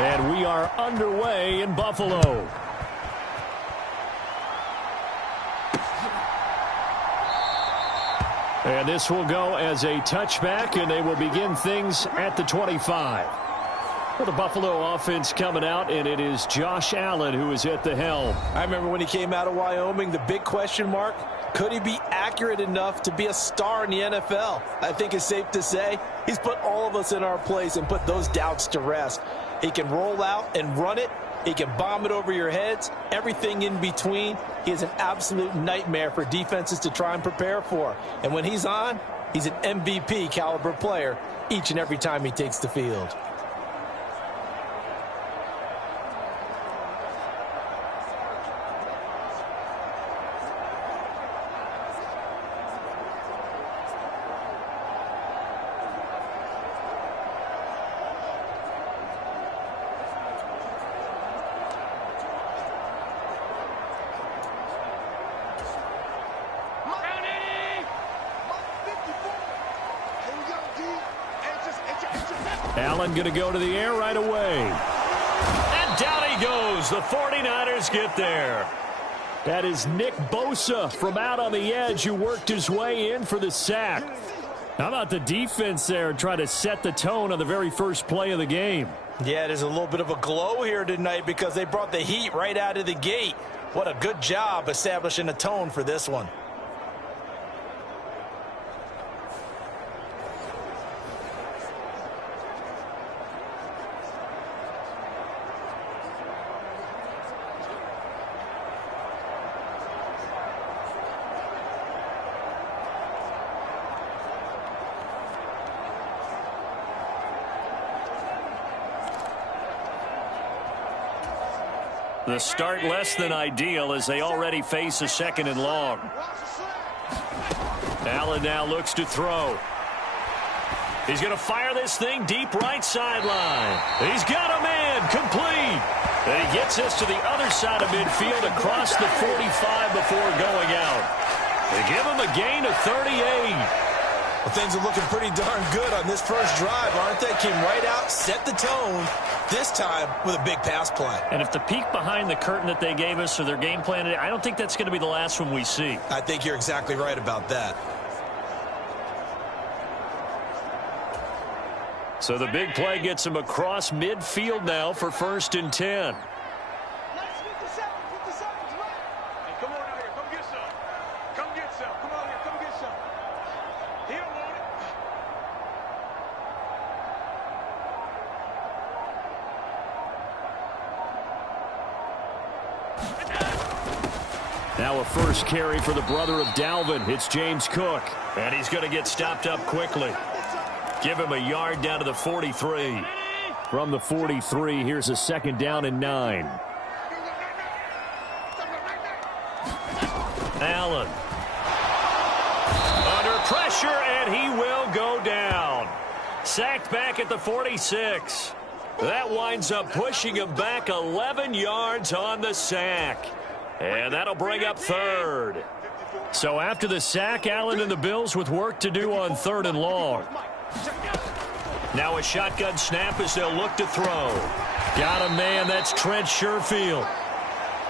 And we are underway in Buffalo. And this will go as a touchback, and they will begin things at the 25. Well, the Buffalo offense coming out, and it is Josh Allen who is at the helm. I remember when he came out of Wyoming, the big question mark, could he be accurate enough to be a star in the NFL? I think it's safe to say he's put all of us in our place and put those doubts to rest. He can roll out and run it. He can bomb it over your heads. Everything in between. He is an absolute nightmare for defenses to try and prepare for. And when he's on, he's an MVP caliber player each and every time he takes the field. Allen going to go to the air right away. And down he goes. The 49ers get there. That is Nick Bosa from out on the edge who worked his way in for the sack. How about the defense there trying to set the tone on the very first play of the game? Yeah, there's a little bit of a glow here tonight because they brought the heat right out of the gate. What a good job establishing a tone for this one. The start less than ideal as they already face a 2nd and long. Allen now looks to throw. He's going to fire this thing deep right sideline. He's got a man complete. And he gets this to the other side of midfield across the 45 before going out. They give him a gain of 38. Well, things are looking pretty darn good on this first drive, aren't they? Came right out, set the tone, this time with a big pass play. And if the peek behind the curtain that they gave us or their game plan, I don't think that's going to be the last one we see. I think you're exactly right about that. So the big play gets him across midfield now for 1st and 10. Now a first carry for the brother of Dalvin. It's James Cook. And he's going to get stopped up quickly. Give him a yard down to the 43. From the 43, here's a 2nd down and 9. Allen. Under pressure, and he will go down. Sacked back at the 46. That winds up pushing him back 11 yards on the sack. And that'll bring up 3rd. So after the sack, Allen and the Bills with work to do on 3rd and long. Now a shotgun snap as they'll look to throw. Got a man, that's Trent Sherfield.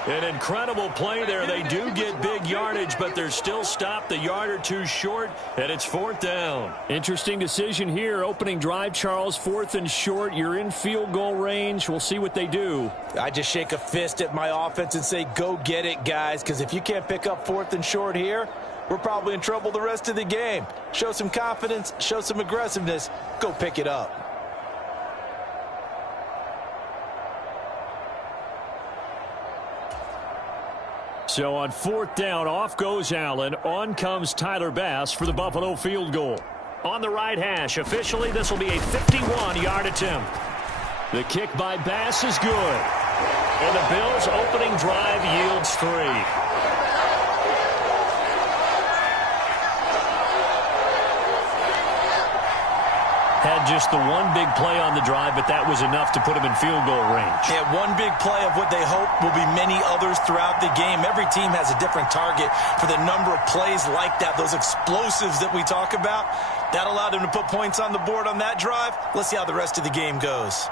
An incredible play there. They do get big yardage, but they're still stopped a yard or two short, and it's 4th down. Interesting decision here. Opening drive, Charles, 4th and short. You're in field goal range. We'll see what they do. I just shake a fist at my offense and say, go get it, guys, because if you can't pick up 4th and short here, we're probably in trouble the rest of the game. Show some confidence, show some aggressiveness, go pick it up. So on 4th down, off goes Allen. On comes Tyler Bass for the Buffalo field goal. On the right hash, officially this will be a 51-yard attempt. The kick by Bass is good. And the Bills' opening drive yields 3. Had just the one big play on the drive, but that was enough to put him in field goal range. Yeah, one big play of what they hope will be many others throughout the game. Every team has a different target for the number of plays like that, those explosives that we talk about. That allowed them to put points on the board on that drive. Let's see how the rest of the game goes.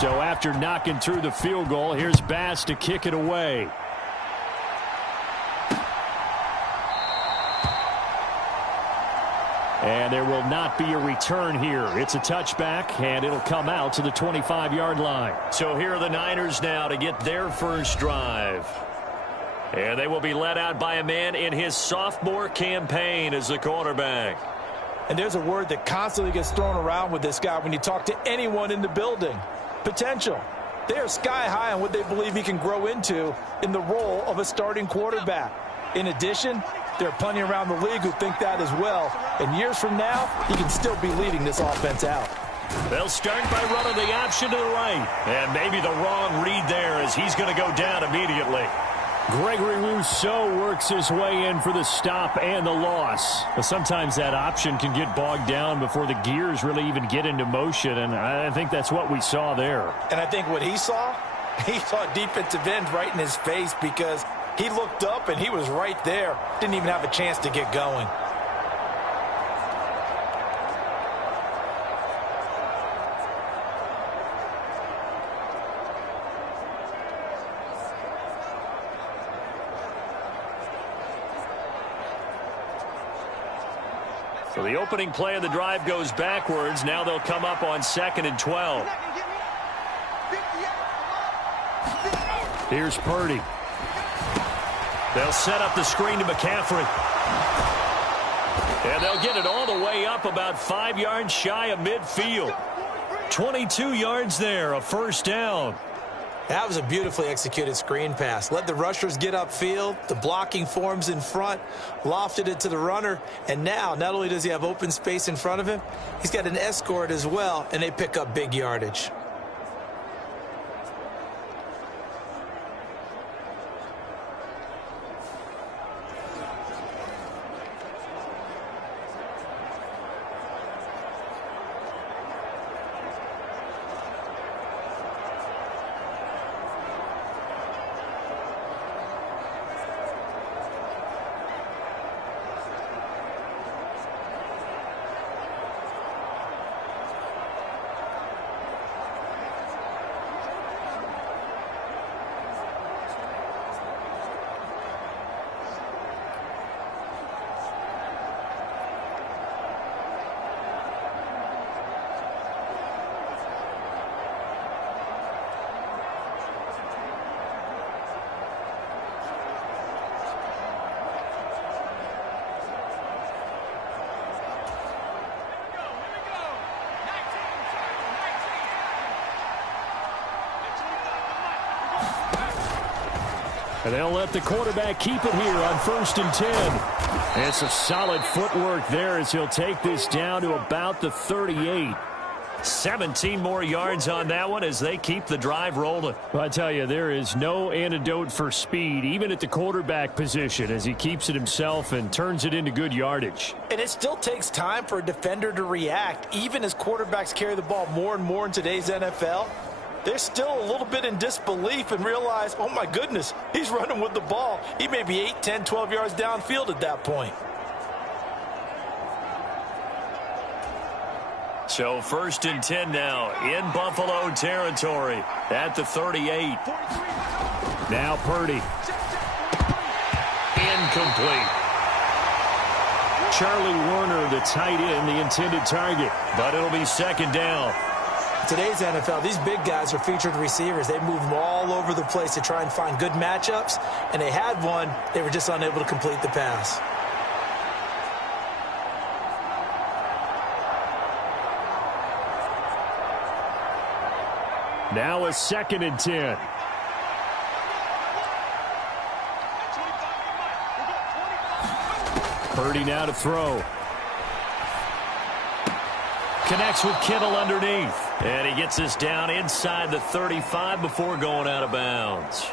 So after knocking through the field goal, here's Bass to kick it away. And there will not be a return here. It's a touchback, and it'll come out to the 25-yard line. So here are the Niners now to get their first drive. And they will be led out by a man in his sophomore campaign as the quarterback. And there's a word that constantly gets thrown around with this guy when you talk to anyone in the building. Potential. They are sky high on what they believe he can grow into in the role of a starting quarterback. In addition, there are plenty around the league who think that as well. And years from now, he can still be leading this offense out. They'll start by running the option to the right. And maybe the wrong read there as he's going to go down immediately. Gregory Rousseau works his way in for the stop and the loss. But sometimes that option can get bogged down before the gears really even get into motion, and I think that's what we saw there. And I think what he saw defensive end right in his face because he looked up and he was right there. Didn't even have a chance to get going. So the opening play of the drive goes backwards. Now they'll come up on 2nd and 12. Here's Purdy. They'll set up the screen to McCaffrey. And they'll get it all the way up about 5 yards shy of midfield. 22 yards there, a first down. That was a beautifully executed screen pass. Let the rushers get upfield. The blocking forms in front. Lofted it to the runner. And now, not only does he have open space in front of him, he's got an escort as well, and they pick up big yardage. And they'll let the quarterback keep it here on 1st and 10. And some solid footwork there as he'll take this down to about the 38. 17 more yards on that one as they keep the drive rolling. Well, I tell you, there is no antidote for speed, even at the quarterback position, as he keeps it himself and turns it into good yardage. And it still takes time for a defender to react, even as quarterbacks carry the ball more and more in today's NFL. They're still a little bit in disbelief and realize, oh my goodness, he's running with the ball. He may be 8, 10, 12 yards downfield at that point. So 1st and 10 now in Buffalo territory at the 38. Now Purdy. Incomplete. Charlie Warner, the tight end, the intended target, but it'll be 2nd down. Today's NFL, these big guys are featured receivers. They move them all over the place to try and find good matchups, and they had one. They were just unable to complete the pass. Now a 2nd and 10. Purdy now to throw. Connects with Kittle underneath. And he gets this down inside the 35 before going out of bounds.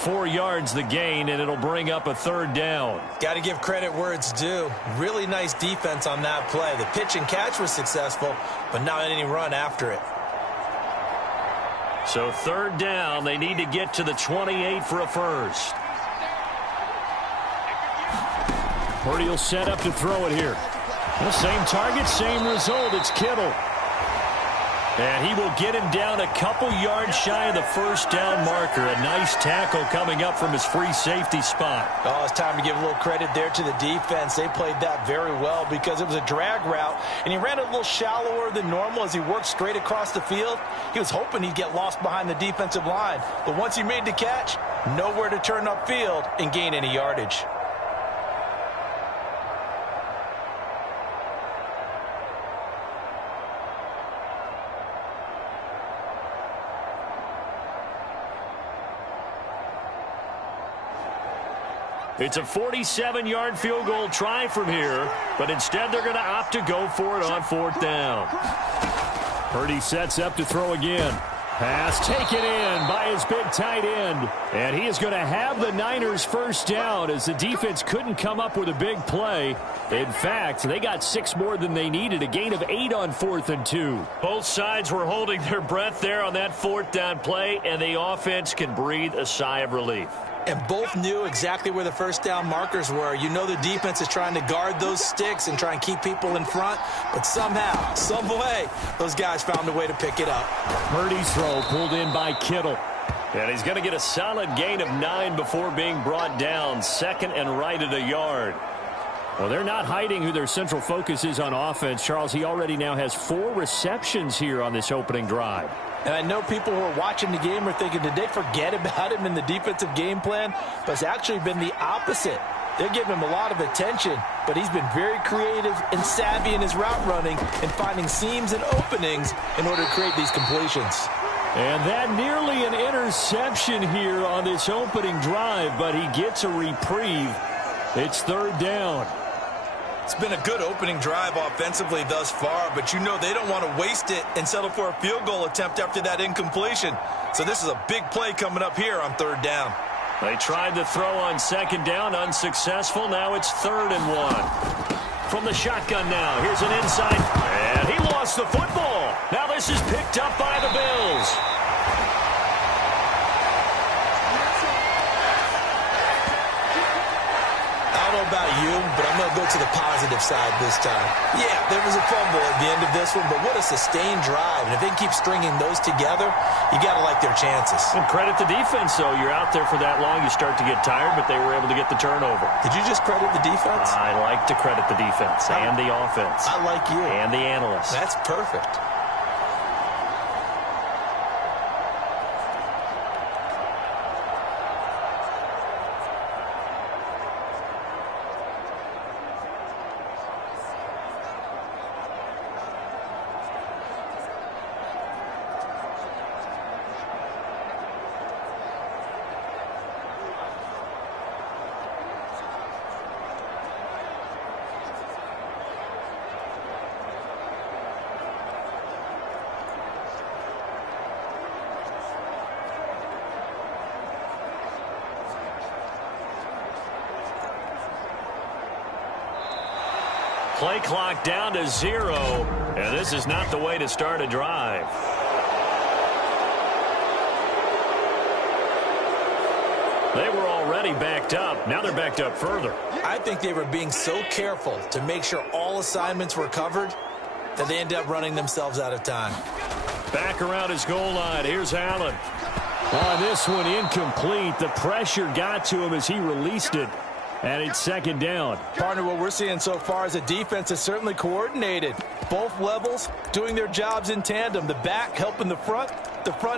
4 yards the gain, and it'll bring up a 3rd down. Got to give credit where it's due. Really nice defense on that play. The pitch and catch was successful, but not any run after it. So 3rd down, they need to get to the 28 for a first. Purdy will set up to throw it here. The same target, same result. It's Kittle. And he will get him down a couple yards shy of the first down marker. A nice tackle coming up from his free safety spot. Oh, it's time to give a little credit there to the defense. They played that very well because it was a drag route, and he ran it a little shallower than normal as he worked straight across the field. He was hoping he'd get lost behind the defensive line, but once he made the catch, nowhere to turn upfield and gain any yardage. It's a 47-yard field goal try from here, but instead they're going to opt to go for it on fourth down. Purdy sets up to throw again. Pass taken in by his big tight end. And he is going to have the Niners first down as the defense couldn't come up with a big play. In fact, they got 6 more than they needed, a gain of 8 on 4th and 2. Both sides were holding their breath there on that fourth down play, and the offense can breathe a sigh of relief. And both knew exactly where the first down markers were. You know the defense is trying to guard those sticks and try and keep people in front. But somehow, some way, those guys found a way to pick it up. Purdy's throw pulled in by Kittle. And he's going to get a solid gain of 9 before being brought down. Second and right at a yard. Well, they're not hiding who their central focus is on offense. Charles, he already now has 4 receptions here on this opening drive. And I know people who are watching the game are thinking, did they forget about him in the defensive game plan? But it's actually been the opposite. They're giving him a lot of attention, but he's been very creative and savvy in his route running and finding seams and openings in order to create these completions. And that nearly an interception here on this opening drive, but he gets a reprieve. It's third down. It's been a good opening drive offensively thus far, but you know they don't want to waste it and settle for a field goal attempt after that incompletion. So this is a big play coming up here on third down. They tried to throw on second down, unsuccessful. Now it's 3rd and 1. From the shotgun now, here's an inside, and he lost the football. Now this is picked up by the Bills. I don't know about you, but I'm going to go to the positive side this time. Yeah, there was a fumble at the end of this one, but what a sustained drive. And if they keep stringing those together, you got to like their chances. And credit the defense, though. You're out there for that long, you start to get tired, but they were able to get the turnover. Did you just credit the defense? I like to credit the defense and the offense. I like you. And the analysts. That's perfect. Play clock down to 0, and this is not the way to start a drive. They were already backed up. Now they're backed up further. I think they were being so careful to make sure all assignments were covered that they ended up running themselves out of time. Back around his goal line. Here's Allen. On this one, incomplete. The pressure got to him as he released it. And it's second down. Partner, what we're seeing so far is a defense is certainly coordinated. Both levels doing their jobs in tandem. The back helping the front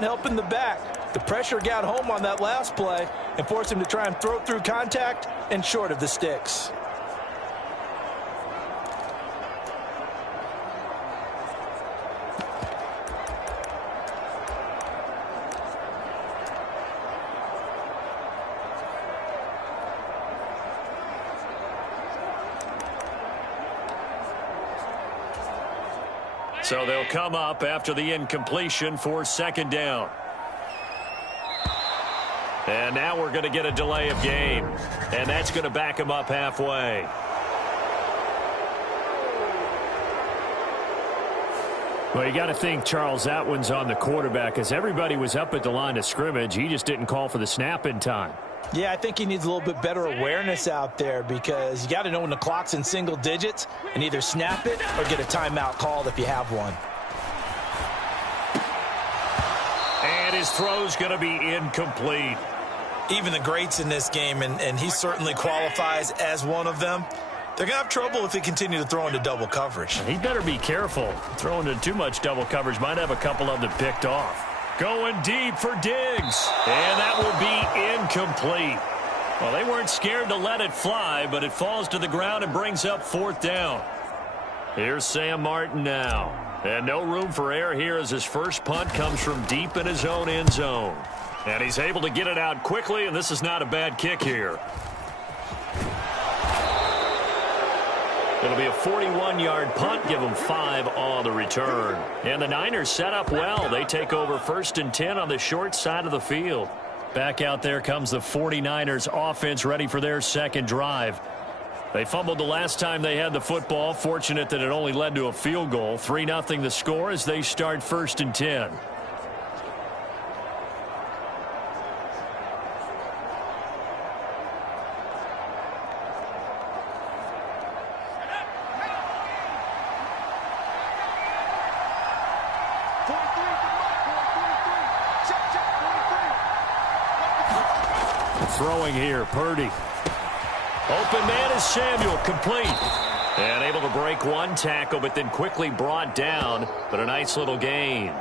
helping the back. The pressure got home on that last play and forced him to try and throw through contact and short of the sticks. So they'll come up after the incompletion for second down. And now we're going to get a delay of game. And that's going to back them up halfway. Well, you got to think, Charles, that one's on the quarterback as everybody was up at the line of scrimmage. He just didn't call for the snap in time. Yeah, I think he needs a little bit better awareness out there because you got to know when the clock's in single digits and either snap it or get a timeout called if you have one. And his throw's going to be incomplete. Even the greats in this game, and he certainly qualifies as one of them, they're going to have trouble if they continue to throw into double coverage. He better be careful. Throwing into too much double coverage might have a couple of them picked off. Going deep for Diggs. And that will be incomplete. Well, they weren't scared to let it fly, but it falls to the ground and brings up 4th down. Here's Sam Martin now. And no room for error here as his first punt comes from deep in his own end zone. And he's able to get it out quickly, and this is not a bad kick here. It'll be a 41-yard punt, give them 5 on the return. And the Niners set up well. They take over 1st and 10 on the short side of the field. Back out there comes the 49ers offense ready for their second drive. They fumbled the last time they had the football. Fortunate that it only led to a field goal. 3-0 the score as they start 1st and 10. Throwing here, Purdy. Open man is Samuel, complete. And able to break one tackle, but then quickly brought down. But a nice little gain.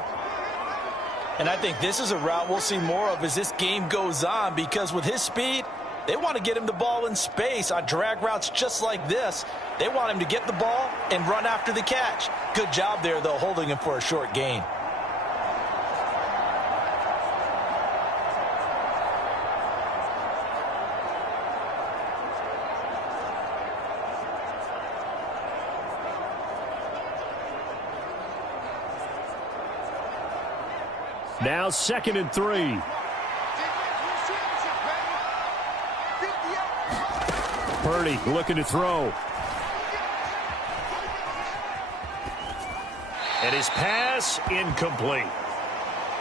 And I think this is a route we'll see more of as this game goes on, because with his speed, they want to get him the ball in space on drag routes just like this. They want him to get the ball and run after the catch. Good job there, though, holding him for a short gain. Now 2nd and 3. Purdy looking to throw. And his pass incomplete.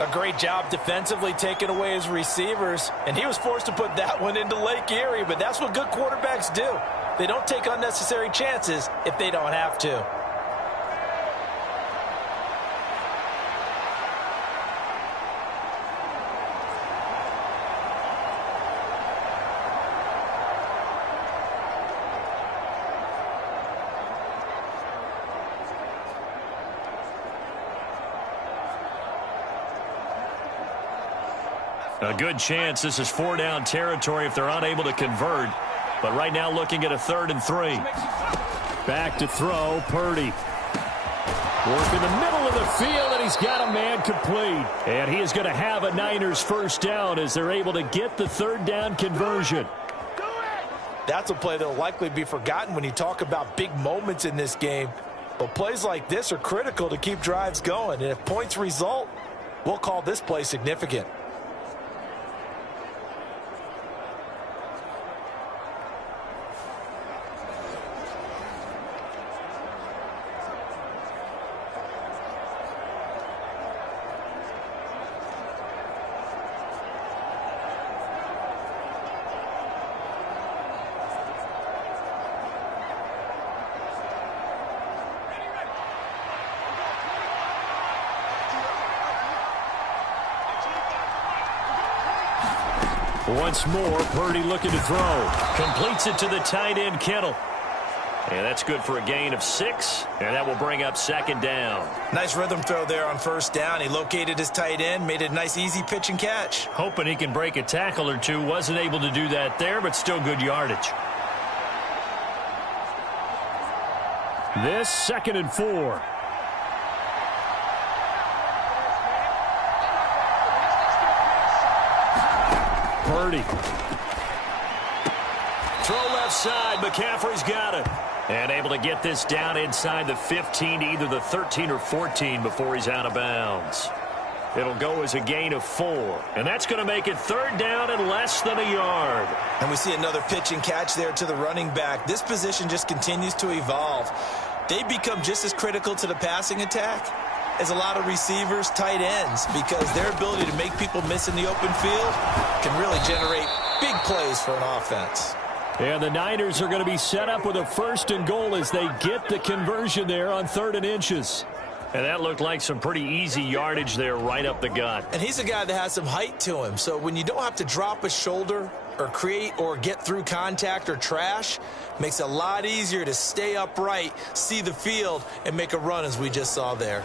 A great job defensively taking away his receivers, and he was forced to put that one into Lake Erie, but that's what good quarterbacks do. They don't take unnecessary chances if they don't have to. A good chance this is 4-down territory if they're unable to convert. But right now looking at a 3rd and 3. Back to throw, Purdy. Work in the middle of the field, and he's got a man complete. And he is going to have a Niners 1st down as they're able to get the 3rd down conversion. That's a play that will likely be forgotten when you talk about big moments in this game. But plays like this are critical to keep drives going. And if points result, we'll call this play significant. Once more, Purdy looking to throw. Completes it to the tight end, Kittle. And that's good for a gain of 6, and that will bring up 2nd down. Nice rhythm throw there on 1st down. He located his tight end, made it a nice easy pitch and catch. Hoping he can break a tackle or two. Wasn't able to do that there, but still good yardage. This 2nd and 4. Purdy. Throw left side. McCaffrey's got it. And able to get this down inside the 15 to either the 13 or 14 before he's out of bounds. It'll go as a gain of 4. And that's going to make it 3rd down and less than a yard. And we see another pitch and catch there to the running back. This position just continues to evolve. They become just as critical to the passing attack as a lot of receivers, tight ends, because their ability to make people miss in the open field can really generate big plays for an offense. And the Niners are going to be set up with a 1st and goal as they get the conversion there on 3rd and inches. And that looked like some pretty easy yardage there right up the gut. And he's a guy that has some height to him. So when you don't have to drop a shoulder or create or get through contact or trash, makes it a lot easier to stay upright, see the field, and make a run as we just saw there.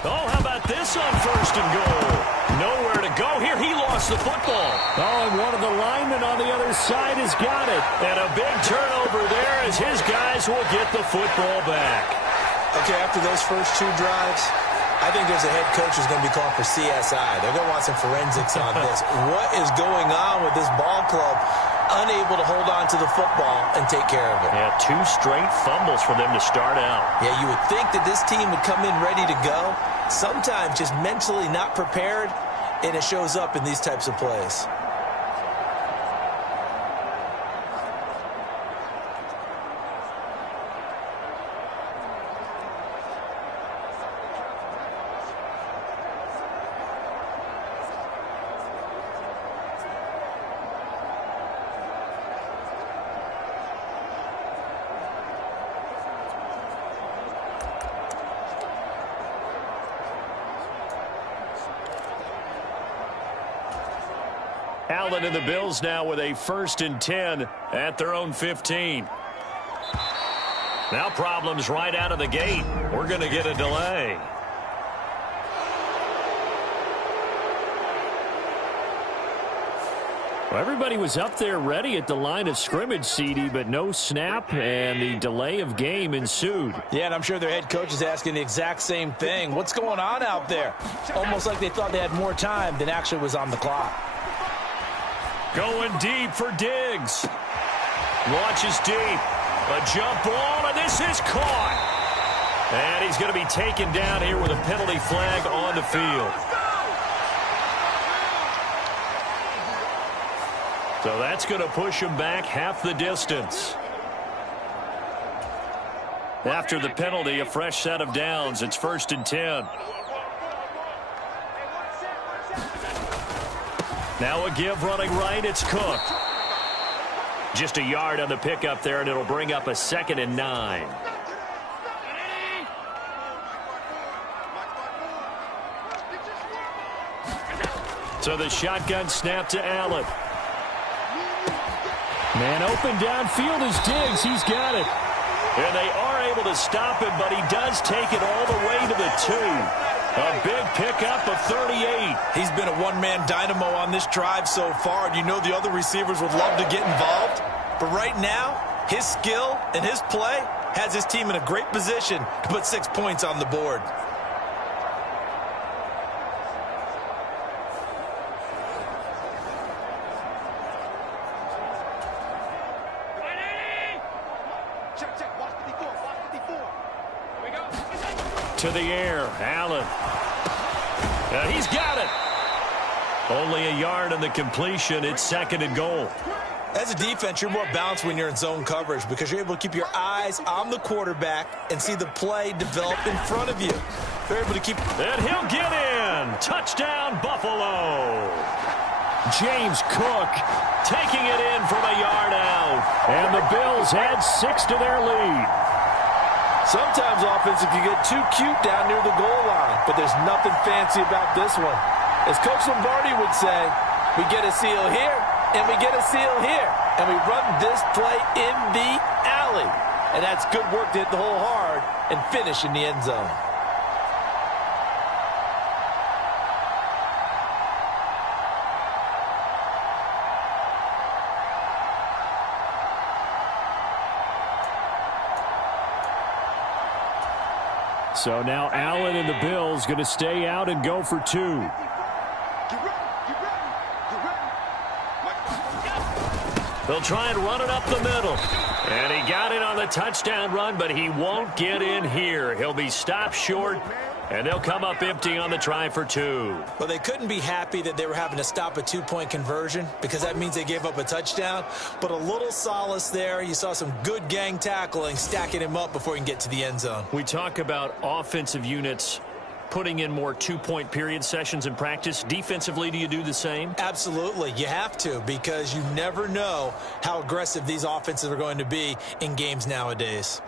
Oh, how about this on 1st and goal? Nowhere to go here. He lost the football. Oh, and one of the linemen on the other side has got it. And a big turnover there as his guys will get the football back. Okay, after those first 2 drives, I think there's a head coach who's going to be calling for CSI. They're going to want some forensics on this. What is going on with this ball club? Unable to hold on to the football and take care of it. Yeah, 2 straight fumbles for them to start out. Yeah, you would think that this team would come in ready to go. Sometimes just mentally not prepared, and it shows up in these types of plays. Allen and the Bills now with a 1st and 10 at their own 15. Now problems right out of the gate. We're going to get a delay. Well, everybody was up there ready at the line of scrimmage, CD, but no snap, and the delay of game ensued. Yeah, and I'm sure their head coach is asking the exact same thing. What's going on out there? Almost like they thought they had more time than actually was on the clock. Going deep for Diggs. Launches deep. A jump ball, and this is caught. And he's going to be taken down here with a penalty flag on the field. So that's going to push him back half the distance. After the penalty, a fresh set of downs. It's 1st and 10. Now a give running right. It's Cook. Just a yard on the pickup there, and it'll bring up a 2nd and 9. So the shotgun snap to Allen. Man open downfield is Diggs. He's got it. And they are able to stop him, but he does take it all the way to the 2. A big pickup of 38. He's been a one-man dynamo on this drive so far, and you know the other receivers would love to get involved. But right now, his skill and his play has his team in a great position to put 6 points on the board. To the air, Allen. He's got it. Only a yard on the completion. It's 2nd and goal. As a defense, you're more balanced when you're in zone coverage because you're able to keep your eyes on the quarterback and see the play develop in front of you. They're able to keep... And he'll get in. Touchdown, Buffalo. James Cook taking it in from a yard out. And the Bills add 6 to their lead. Sometimes offense can get too cute down near the goal line, but there's nothing fancy about this one. As Coach Lombardi would say, we get a seal here, and we get a seal here, and we run this play in the alley. And that's good work to hit the hole hard and finish in the end zone. So now Allen and the Bills going to stay out and go for 2. They'll try and run it up the middle. And he got it on the touchdown run, but he won't get in here. He'll be stopped short And they'll come up empty on the try for 2. Well, they couldn't be happy that they were having to stop a 2-point conversion because that means they gave up a touchdown. But a little solace there. You saw some good gang tackling, stacking him up before he can get to the end zone. We talk about offensive units putting in more 2-point period sessions in practice. Defensively, do you do the same? Absolutely. You have to, because you never know how aggressive these offenses are going to be in games nowadays.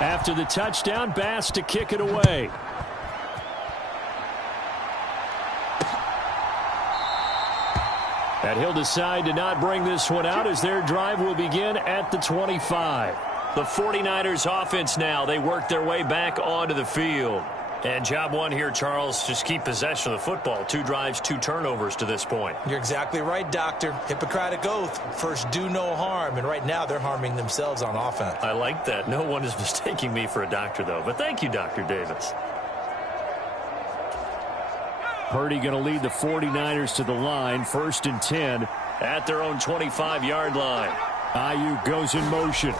After the touchdown, Bass to kick it away. And he'll decide to not bring this one out as their drive will begin at the 25. The 49ers offense now, they work their way back onto the field. And job one here, Charles, just keep possession of the football. 2 drives, 2 turnovers to this point. You're exactly right, Doctor. Hippocratic oath. First, do no harm. And right now, they're harming themselves on offense. I like that. No one is mistaking me for a doctor, though. But thank you, Dr. Davis. Purdy going to lead the 49ers to the line. 1st and 10 at their own 25-yard line. Ayuk goes in motion.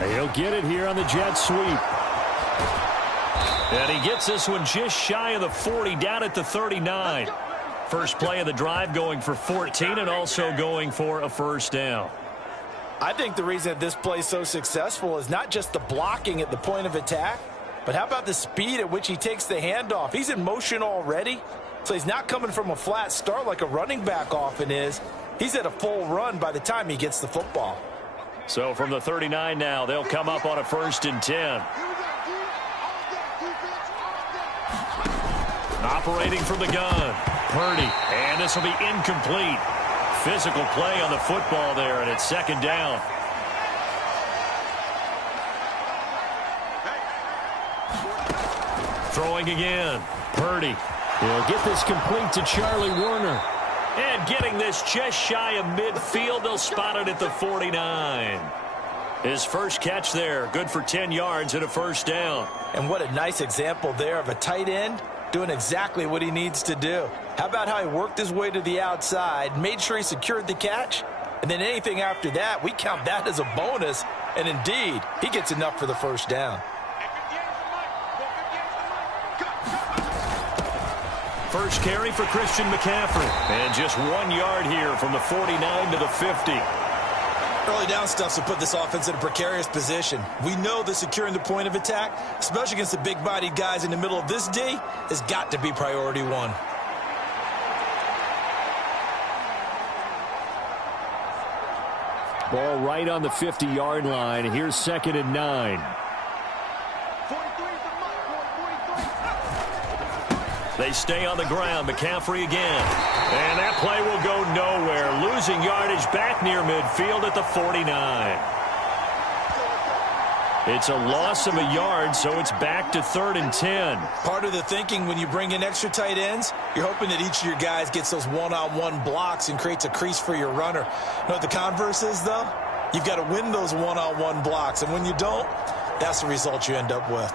He'll get it here on the jet sweep. And he gets this one just shy of the 40, down at the 39. First play of the drive, going for 14 and also going for a first down. I think the reason that this play is so successful is not just the blocking at the point of attack, but how about the speed at which he takes the handoff? He's in motion already, so he's not coming from a flat start like a running back often is. He's at a full run by the time he gets the football. So from the 39 now, they'll come up on a 1st and 10. Operating from the gun, Purdy, and this will be incomplete. Physical play on the football there, and it's 2nd down. Throwing again, Purdy. He'll get this complete to Charlie Warner. And getting this just shy of midfield, they'll spot it at the 49. His first catch there, good for 10 yards and a first down. And what a nice example there of a tight end doing exactly what he needs to do. How about how he worked his way to the outside, made sure he secured the catch, and then anything after that, we count that as a bonus, and indeed, he gets enough for the first down. First carry for Christian McCaffrey, and just 1 yard here from the 49 to the 50. Early down stuff to put this offense in a precarious position. We know that securing the point of attack, especially against the big-bodied guys in the middle of this D, has got to be priority 1. Ball right on the 50-yard line. Here's 2nd and 9. They stay on the ground. McCaffrey again. And that play will go nowhere. Losing yardage back near midfield at the 49. It's a loss of a yard, so it's back to 3rd and 10. Part of the thinking when you bring in extra tight ends, you're hoping that each of your guys gets those one-on-one blocks and creates a crease for your runner. You know what the converse is, though? You've got to win those one-on-one blocks, and when you don't, that's the result you end up with.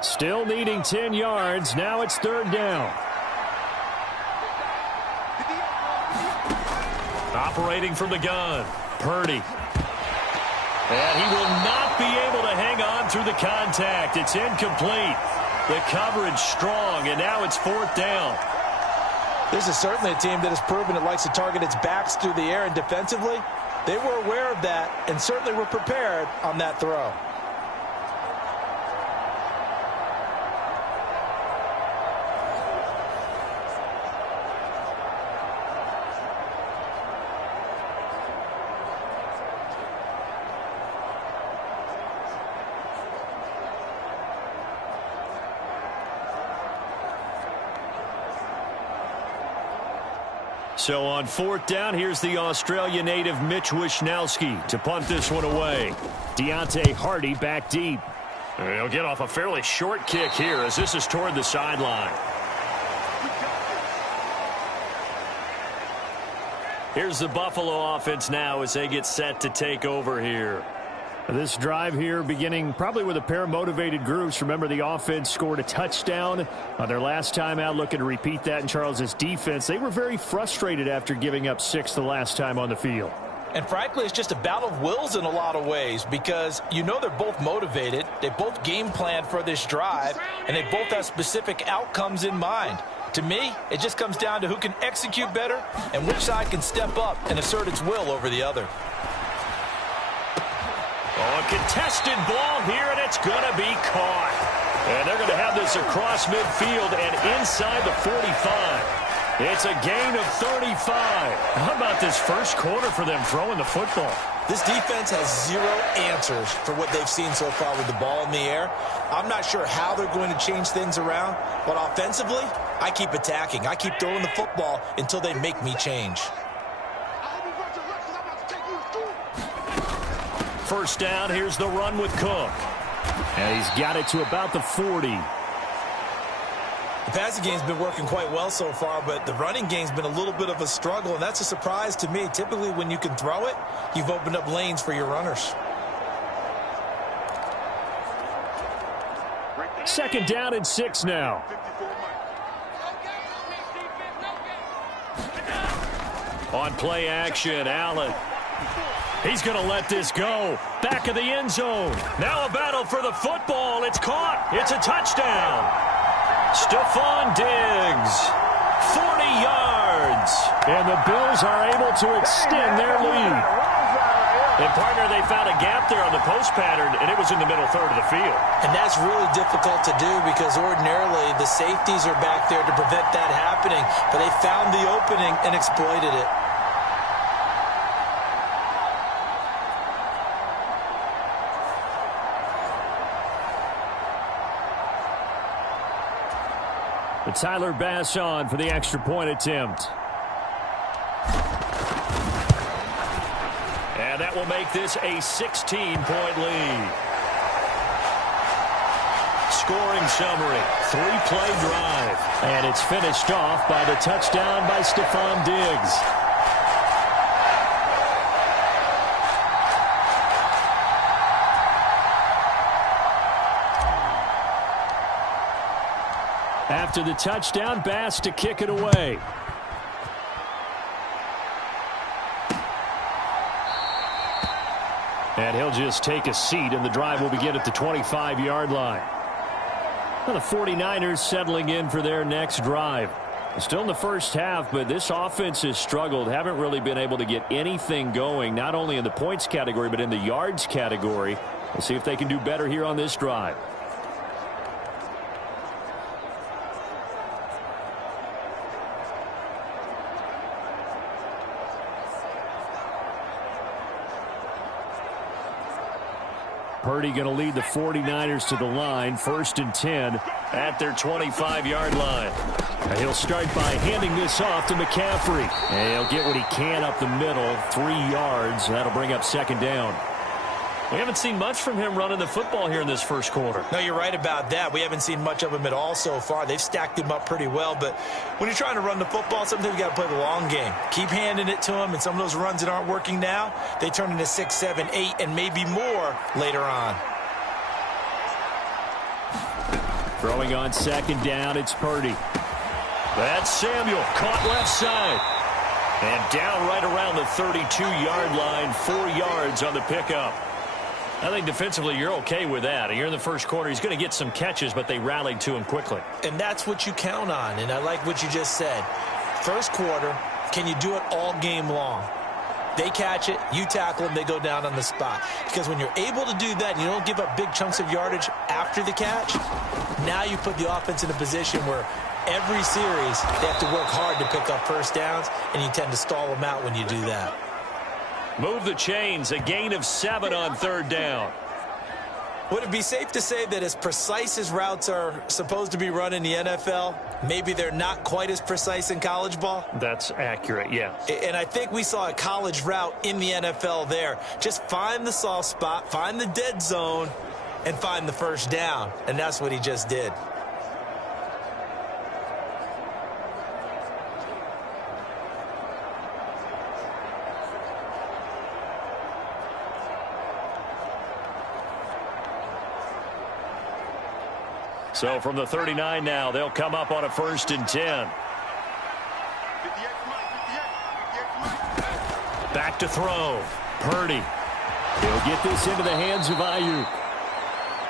Still needing 10 yards. Now it's 3rd down. Operating from the gun, Purdy. And he will not be able to hang on through the contact. It's incomplete. The coverage strong, and now it's 4th down. This is certainly a team that has proven it likes to target its backs through the air, and defensively, they were aware of that and certainly were prepared on that throw. So on 4th down, here's the Australia native Mitch Wishnowsky to punt this one away. Deontay Hardy back deep. He'll get off a fairly short kick here as this is toward the sideline. Here's the Buffalo offense now as they get set to take over here. This drive here beginning probably with a pair of motivated groups. Remember, the offense scored a touchdown on their last time out, looking to repeat that in Charles's defense. They were very frustrated after giving up 6 the last time on the field. And frankly, it's just a battle of wills in a lot of ways because you know they're both motivated. They both game planned for this drive, and they both have specific outcomes in mind. To me, it just comes down to who can execute better and which side can step up and assert its will over the other. Oh, a contested ball here, and it's going to be caught. And they're going to have this across midfield and inside the 45. It's a gain of 35. How about this first quarter for them throwing the football? This defense has zero answers for what they've seen so far with the ball in the air. I'm not sure how they're going to change things around, but offensively, I keep attacking. I keep throwing the football until they make me change. First down, here's the run with Cook. And he's got it to about the 40. The passing game's been working quite well so far, but the running game's been a little bit of a struggle, and that's a surprise to me. Typically, when you can throw it, you've opened up lanes for your runners. Second down and 6 now. On play action, Allen. He's going to let this go. Back of the end zone. Now a battle for the football. It's caught. It's a touchdown. Stephon Diggs. 40 yards. And the Bills are able to extend their lead. And, partner, they found a gap there on the post pattern, and it was in the middle third of the field. And that's really difficult to do because ordinarily the safeties are back there to prevent that happening. But they found the opening and exploited it. But Tyler Bass on for the extra point attempt. And that will make this a 16-point lead. Scoring summary, 3-play drive. And it's finished off by the touchdown by Stephon Diggs. After the touchdown, Bass to kick it away. And he'll just take a seat, and the drive will begin at the 25-yard line. Well, the 49ers settling in for their next drive. Still in the first half, but this offense has struggled. Haven't really been able to get anything going, not only in the points category, but in the yards category. We'll see if they can do better here on this drive. Purdy going to lead the 49ers to the line. 1st and 10 at their 25-yard line. And he'll start by handing this off to McCaffrey. And he'll get what he can up the middle. 3 yards. That'll bring up 2nd down. We haven't seen much from him running the football here in this first quarter. No, you're right about that. We haven't seen much of him at all so far. They've stacked him up pretty well, but when you're trying to run the football, sometimes you got to play the long game. Keep handing it to him, and some of those runs that aren't working now, they turn into 6, 7, 8, and maybe more later on. Throwing on 2nd down, it's Purdy. That's Samuel, caught left side. And down right around the 32-yard line, 4 yards on the pickup. I think defensively you're okay with that. You're in the first quarter. He's going to get some catches, but they rallied to him quickly. And that's what you count on, and I like what you just said. first quarter, can you do it all game long? They catch it, you tackle them, they go down on the spot. Because when you're able to do that and you don't give up big chunks of yardage after the catch, now you put the offense in a position where every series they have to work hard to pick up first downs, and you tend to stall them out when you do that. Move the chains, a gain of 7 on third down. Would it be safe to say that as precise as routes are supposed to be run in the NFL, maybe they're not quite as precise in college ball? That's accurate, yeah. And I think we saw a college route in the NFL there. Just find the soft spot, find the dead zone, and find the first down. And that's what he just did. So from the 39 now, they'll come up on a 1st and 10. Back to throw. Purdy. He'll get this into the hands of Ayuk.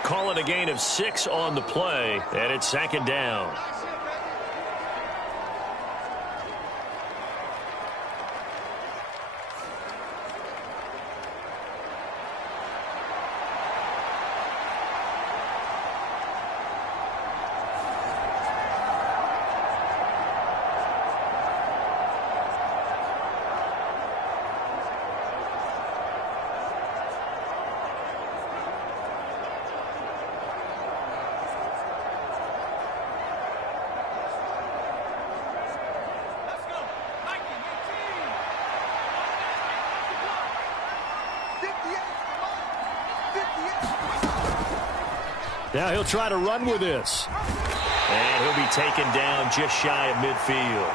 Call it a gain of 6 on the play, and it's 2nd down. Now he'll try to run with this. And he'll be taken down just shy of midfield.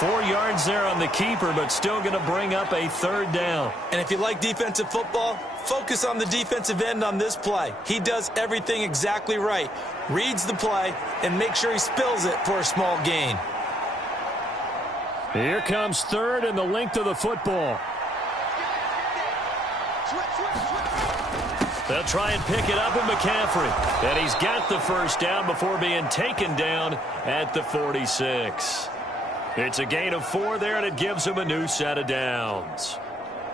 4 yards there on the keeper, but still going to bring up a 3rd down. And if you like defensive football, focus on the defensive end on this play. He does everything exactly right. Reads the play and make sure he spills it for a small gain. Here comes 3rd and the length of the football. They'll try and pick it up with McCaffrey. And he's got the first down before being taken down at the 46. It's a gain of 4 there, and it gives him a new set of downs.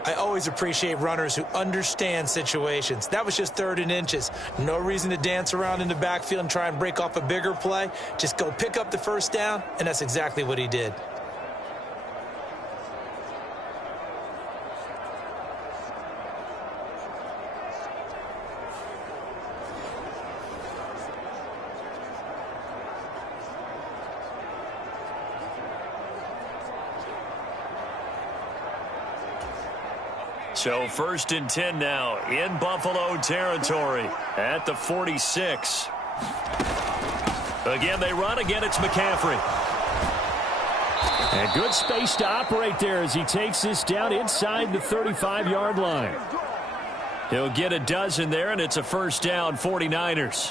I always appreciate runners who understand situations. That was just 3rd and inches. No reason to dance around in the backfield and try and break off a bigger play. Just go pick up the first down, and that's exactly what he did. So 1st and 10 now in Buffalo territory at the 46. Again, they run. Again, it's McCaffrey. And good space to operate there as he takes this down inside the 35-yard line. He'll get a dozen there, and it's a 1st down, 49ers.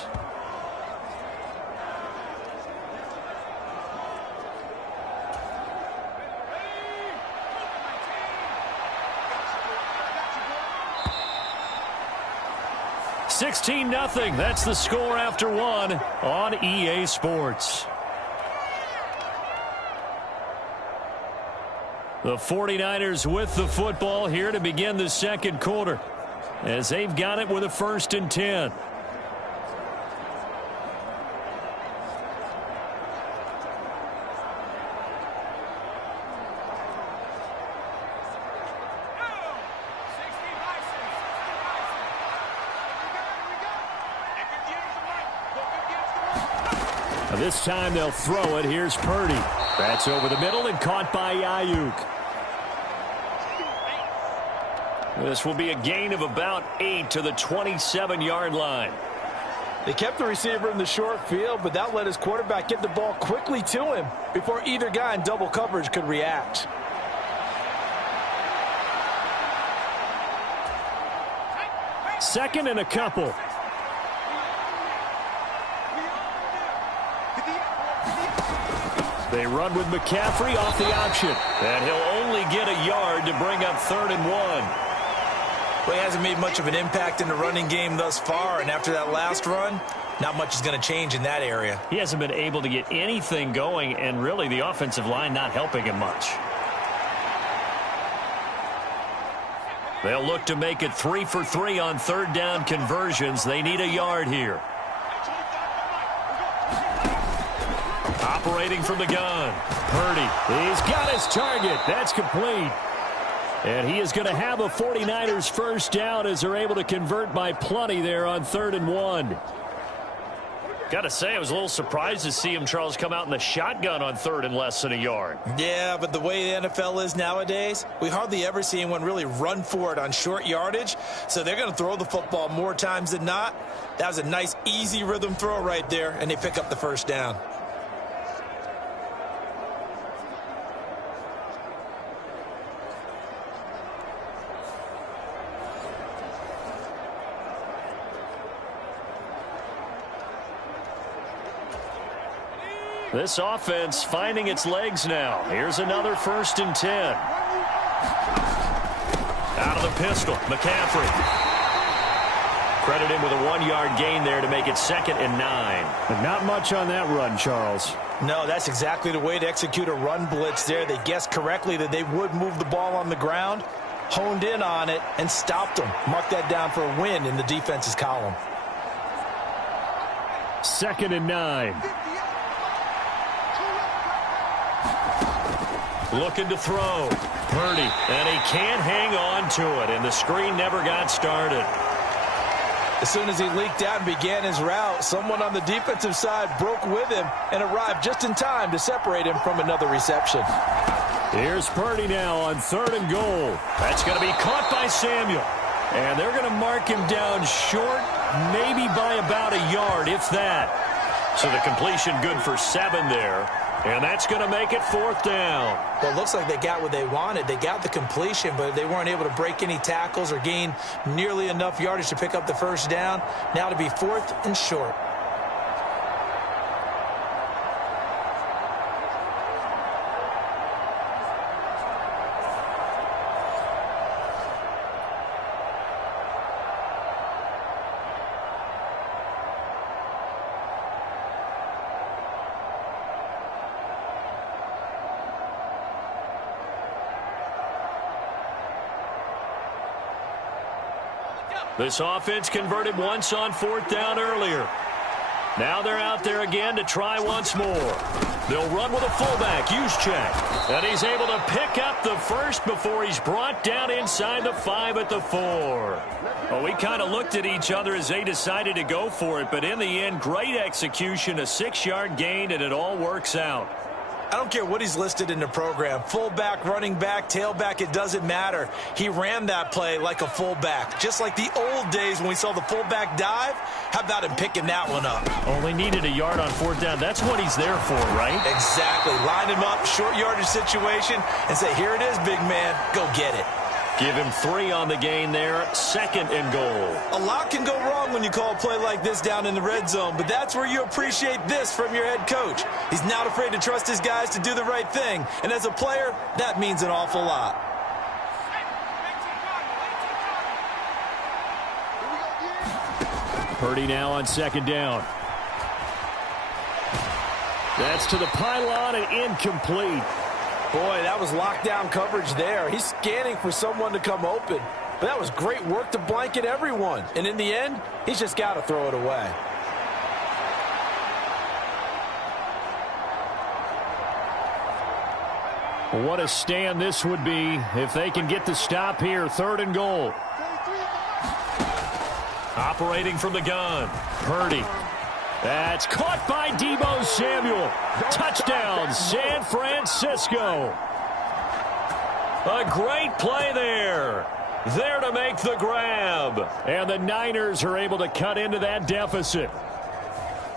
$16-0. That's the score after 1 on EA Sports. The 49ers with the football here to begin the 2nd quarter, as they've got it with a 1st and 10. This time they'll throw it. Here's Purdy. That's over the middle and caught by Ayuk. This will be a gain of about 8 to the 27-yard line. They kept the receiver in the short field, but that let his quarterback get the ball quickly to him before either guy in double coverage could react. Second and a couple. They run with McCaffrey off the option. And he'll only get a yard to bring up 3rd and 1. Well, he hasn't made much of an impact in the running game thus far, and after that last run, not much is going to change in that area. He hasn't been able to get anything going, and really the offensive line not helping him much. They'll look to make it 3 for 3 on third down conversions. They need a yard here. Operating from the gun. Purdy. He's got his target. That's complete. And he is going to have a 49ers first down as they're able to convert by plenty there on 3rd and 1. Got to say, I was a little surprised to see him, Charles, come out in the shotgun on 3rd and less than a yard. Yeah, but the way the NFL is nowadays, we hardly ever see anyone really run for it on short yardage. So they're going to throw the football more times than not. That was a nice, easy rhythm throw right there, and they pick up the first down. This offense finding its legs now. Here's another 1st and 10. Out of the pistol, McCaffrey. Credit him with a 1-yard gain there to make it 2nd and 9. But not much on that run, Charles. No, that's exactly the way to execute a run blitz there. They guessed correctly that they would move the ball on the ground, honed in on it, and stopped them. Mark that down for a win in the defense's column. 2nd and 9. Looking to throw. Purdy, and he can't hang on to it, and the screen never got started. As soon as he leaked out and began his route, someone on the defensive side broke with him and arrived just in time to separate him from another reception. Here's Purdy now on 3rd and goal. That's going to be caught by Samuel. And they're going to mark him down short, maybe by about a yard, if that. So the completion good for 7 there. And that's going to make it 4th down. Well, it looks like they got what they wanted. They got the completion, but they weren't able to break any tackles or gain nearly enough yardage to pick up the first down. Now to be 4th and short. This offense converted once on 4th down earlier. Now they're out there again to try once more. They'll run with a fullback, Juszczyk. And he's able to pick up the first before he's brought down inside the 5 at the 4. Well, we kind of looked at each other as they decided to go for it, but in the end, great execution, a 6-yard gain, and it all works out. I don't care what he's listed in the program. Fullback, running back, tailback, it doesn't matter. He ran that play like a fullback. Just like the old days when we saw the fullback dive. How about him picking that one up? Only needed a yard on 4th down. That's what he's there for, right? Exactly. Line him up, short yardage situation, and say, here it is, big man. Go get it. Give him 3 on the gain there, 2nd and goal. A lot can go wrong when you call a play like this down in the red zone, but that's where you appreciate this from your head coach. He's not afraid to trust his guys to do the right thing, and as a player, that means an awful lot. Purdy now on 2nd down. That's to the pylon and incomplete. Boy, that was lockdown coverage there. He's scanning for someone to come open. But that was great work to blanket everyone. And in the end, he's just got to throw it away. What a stand this would be if they can get the stop here. 3rd and goal. Operating from the gun. Purdy. That's caught by Deebo Samuel. Touchdown, San Francisco. A great play there. There to make the grab. And the Niners are able to cut into that deficit.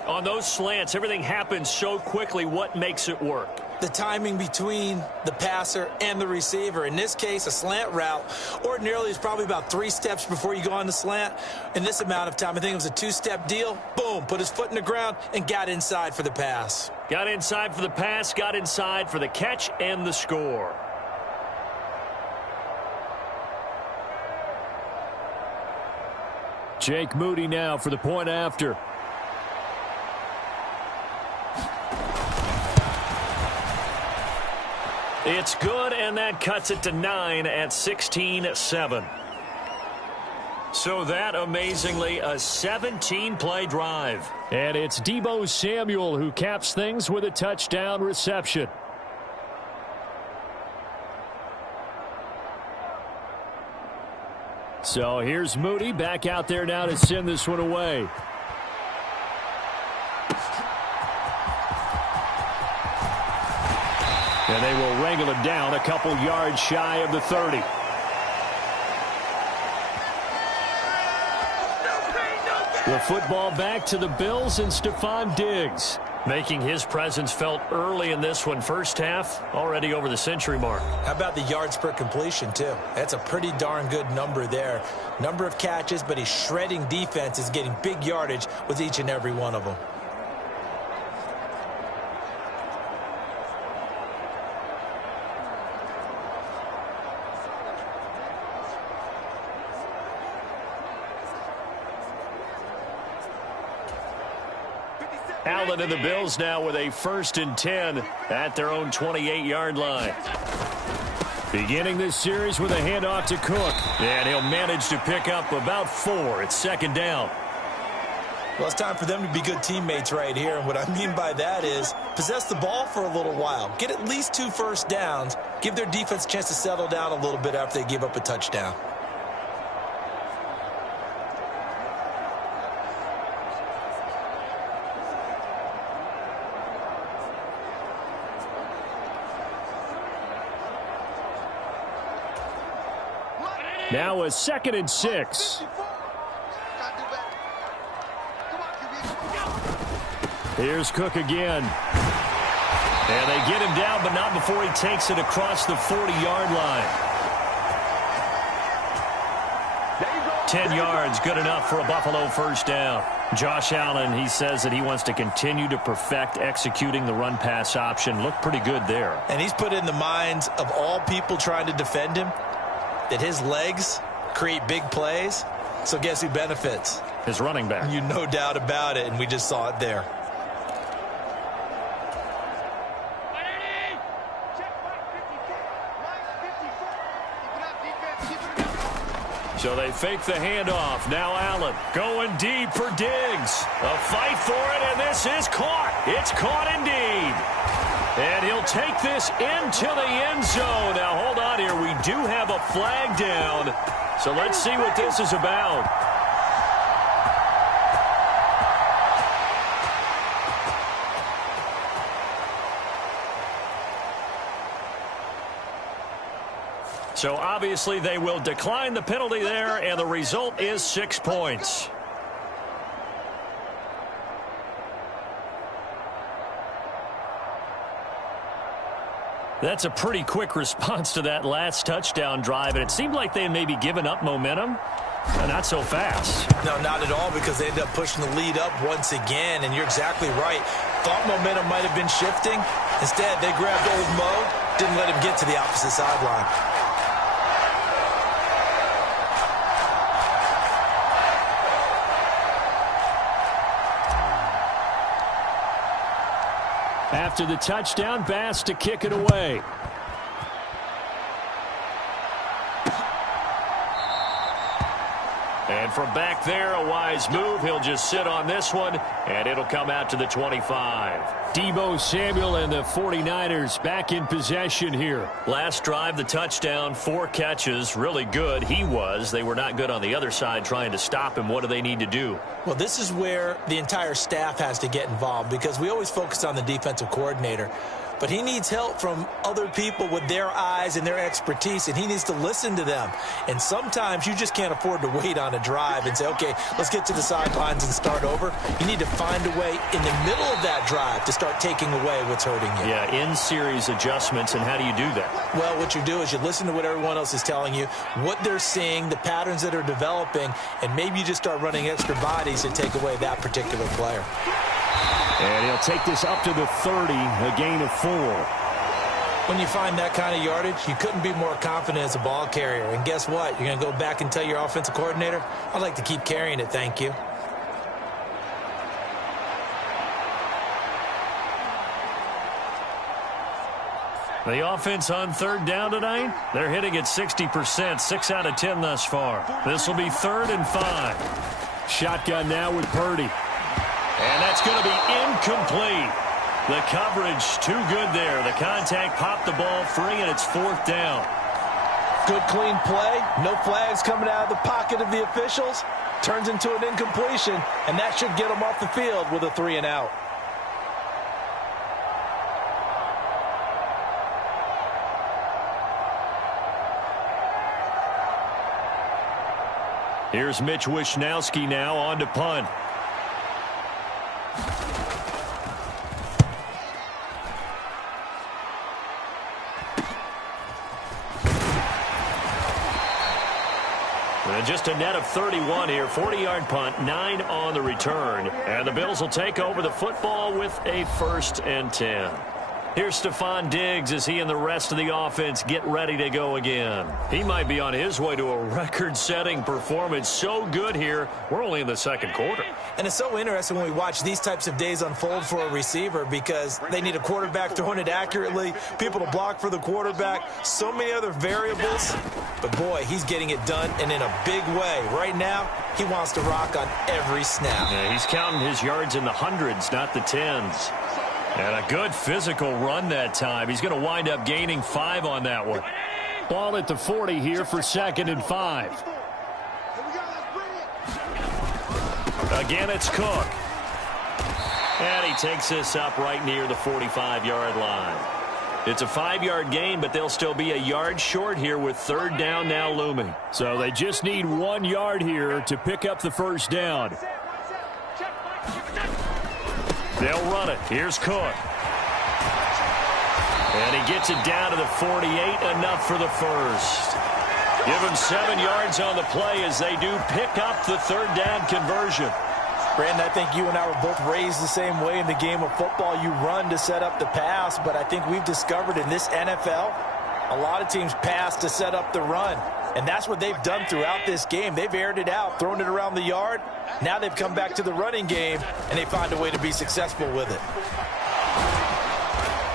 On those slants, everything happens so quickly. What makes it work? The timing between the passer and the receiver. In this case, a slant route ordinarily is probably about 3 steps before you go on the slant. In this amount of time, I think it was a 2-step deal. Boom, put his foot in the ground and got inside for the pass. Got inside for the pass, got inside for the catch and the score. Jake Moody now for the point after. It's good, and that cuts it to 9 at 16-7. So that, amazingly, a 17-play drive. And it's Deebo Samuel who caps things with a touchdown reception. So here's Moody back out there now to send this one away. And they will wrangle it down a couple yards shy of the 30. The football back to the Bills and Stephon Diggs, making his presence felt early in this one. First half, already over the century mark. How about the yards per completion, too? That's a pretty darn good number there. Number of catches, but he's shredding defenses, getting big yardage with each and every one of them. Allen and the Bills now with a 1st and 10 at their own 28-yard line. Beginning this series with a handoff to Cook. And he'll manage to pick up about 4. It's 2nd down. Well, it's time for them to be good teammates right here. And what I mean by that is possess the ball for a little while. Get at least 2 first downs. Give their defense a chance to settle down a little bit after they give up a touchdown. Now a 2nd and 6. Here's Cook again. And they get him down, but not before he takes it across the 40-yard line. 10 yards, good enough for a Buffalo first down. Josh Allen, he says that he wants to continue to perfect executing the run-pass option. Looked pretty good there. And he's put in the minds of all people trying to defend him that his legs create big plays. So guess who benefits? His running back. You no doubt about it, and we just saw it there. So they fake the handoff. Now Allen going deep for Diggs. A fight for it, and this is caught. It's caught indeed. And he'll take this into the end zone. Now, hold on here. We do have a flag down. So let's see what this is about. So obviously they will decline the penalty there, and the result is 6 points. That's a pretty quick response to that last touchdown drive, and it seemed like they had maybe given up momentum. Not so fast. No, not at all, because they ended up pushing the lead up once again, and you're exactly right. Thought momentum might have been shifting. Instead, they grabbed old Mo, didn't let him get to the opposite sideline. After the touchdown, Bass to kick it away. And from back there, a wise move. He'll just sit on this one, and it'll come out to the 25. Deebo Samuel and the 49ers back in possession here. Last drive, the touchdown, 4 catches. Really good. He was. They were not good on the other side trying to stop him. What do they need to do? Well, this is where the entire staff has to get involved, because we always focus on the defensive coordinator. But he needs help from other people with their eyes and their expertise, and he needs to listen to them. And sometimes you just can't afford to wait on a drive and say, okay, let's get to the sidelines and start over. You need to find a way in the middle of that drive to start taking away what's hurting you. Yeah, in-series adjustments, and how do you do that? Well, what you do is you listen to what everyone else is telling you, what they're seeing, the patterns that are developing, and maybe you just start running extra bodies to take away that particular player. And he'll take this up to the 30, a gain of 4. When you find that kind of yardage, you couldn't be more confident as a ball carrier. And guess what? You're going to go back and tell your offensive coordinator, I'd like to keep carrying it, thank you. The offense on third down tonight, they're hitting at 60%, 6 out of 10 thus far. This will be 3rd and 5. Shotgun now with Purdy. And that's going to be incomplete. The coverage too good there. The contact popped the ball free, and it's 4th down. Good clean play. No flags coming out of the pocket of the officials. Turns into an incompletion, and that should get them off the field with a 3 and out. Here's Mitch Wishnowski now on to punt. And just a net of 31 here. 40-yard punt, 9 on the return. And the Bills will take over the football with a 1st and 10. Here's Stephon Diggs as he and the rest of the offense get ready to go again. He might be on his way to a record-setting performance. So good here. We're only in the 2nd quarter. And it's so interesting when we watch these types of days unfold for a receiver because they need a quarterback throwing it accurately, people to block for the quarterback, so many other variables. But, boy, he's getting it done and in a big way. Right now, he wants to rock on every snap. Yeah, he's counting his yards in the hundreds, not the tens. And a good physical run that time. He's going to wind up gaining 5 on that one. Ball at the 40 here for 2nd and 5. Again, it's Cook. And he takes this up right near the 45-yard line. It's a 5-yard gain, but they'll still be a yard short here with 3rd down now looming. So they just need 1 yard here to pick up the 1st down. They'll run it. Here's Cook. And he gets it down to the 48, enough for the 1st. Give him 7 yards on the play as they do pick up the 3rd down conversion. Brandon, I think you and I were both raised the same way in the game of football. You run to set up the pass, but I think we've discovered in this NFL, a lot of teams pass to set up the run. And that's what they've done throughout this game. They've aired it out, thrown it around the yard. Now they've come back to the running game, and they find a way to be successful with it.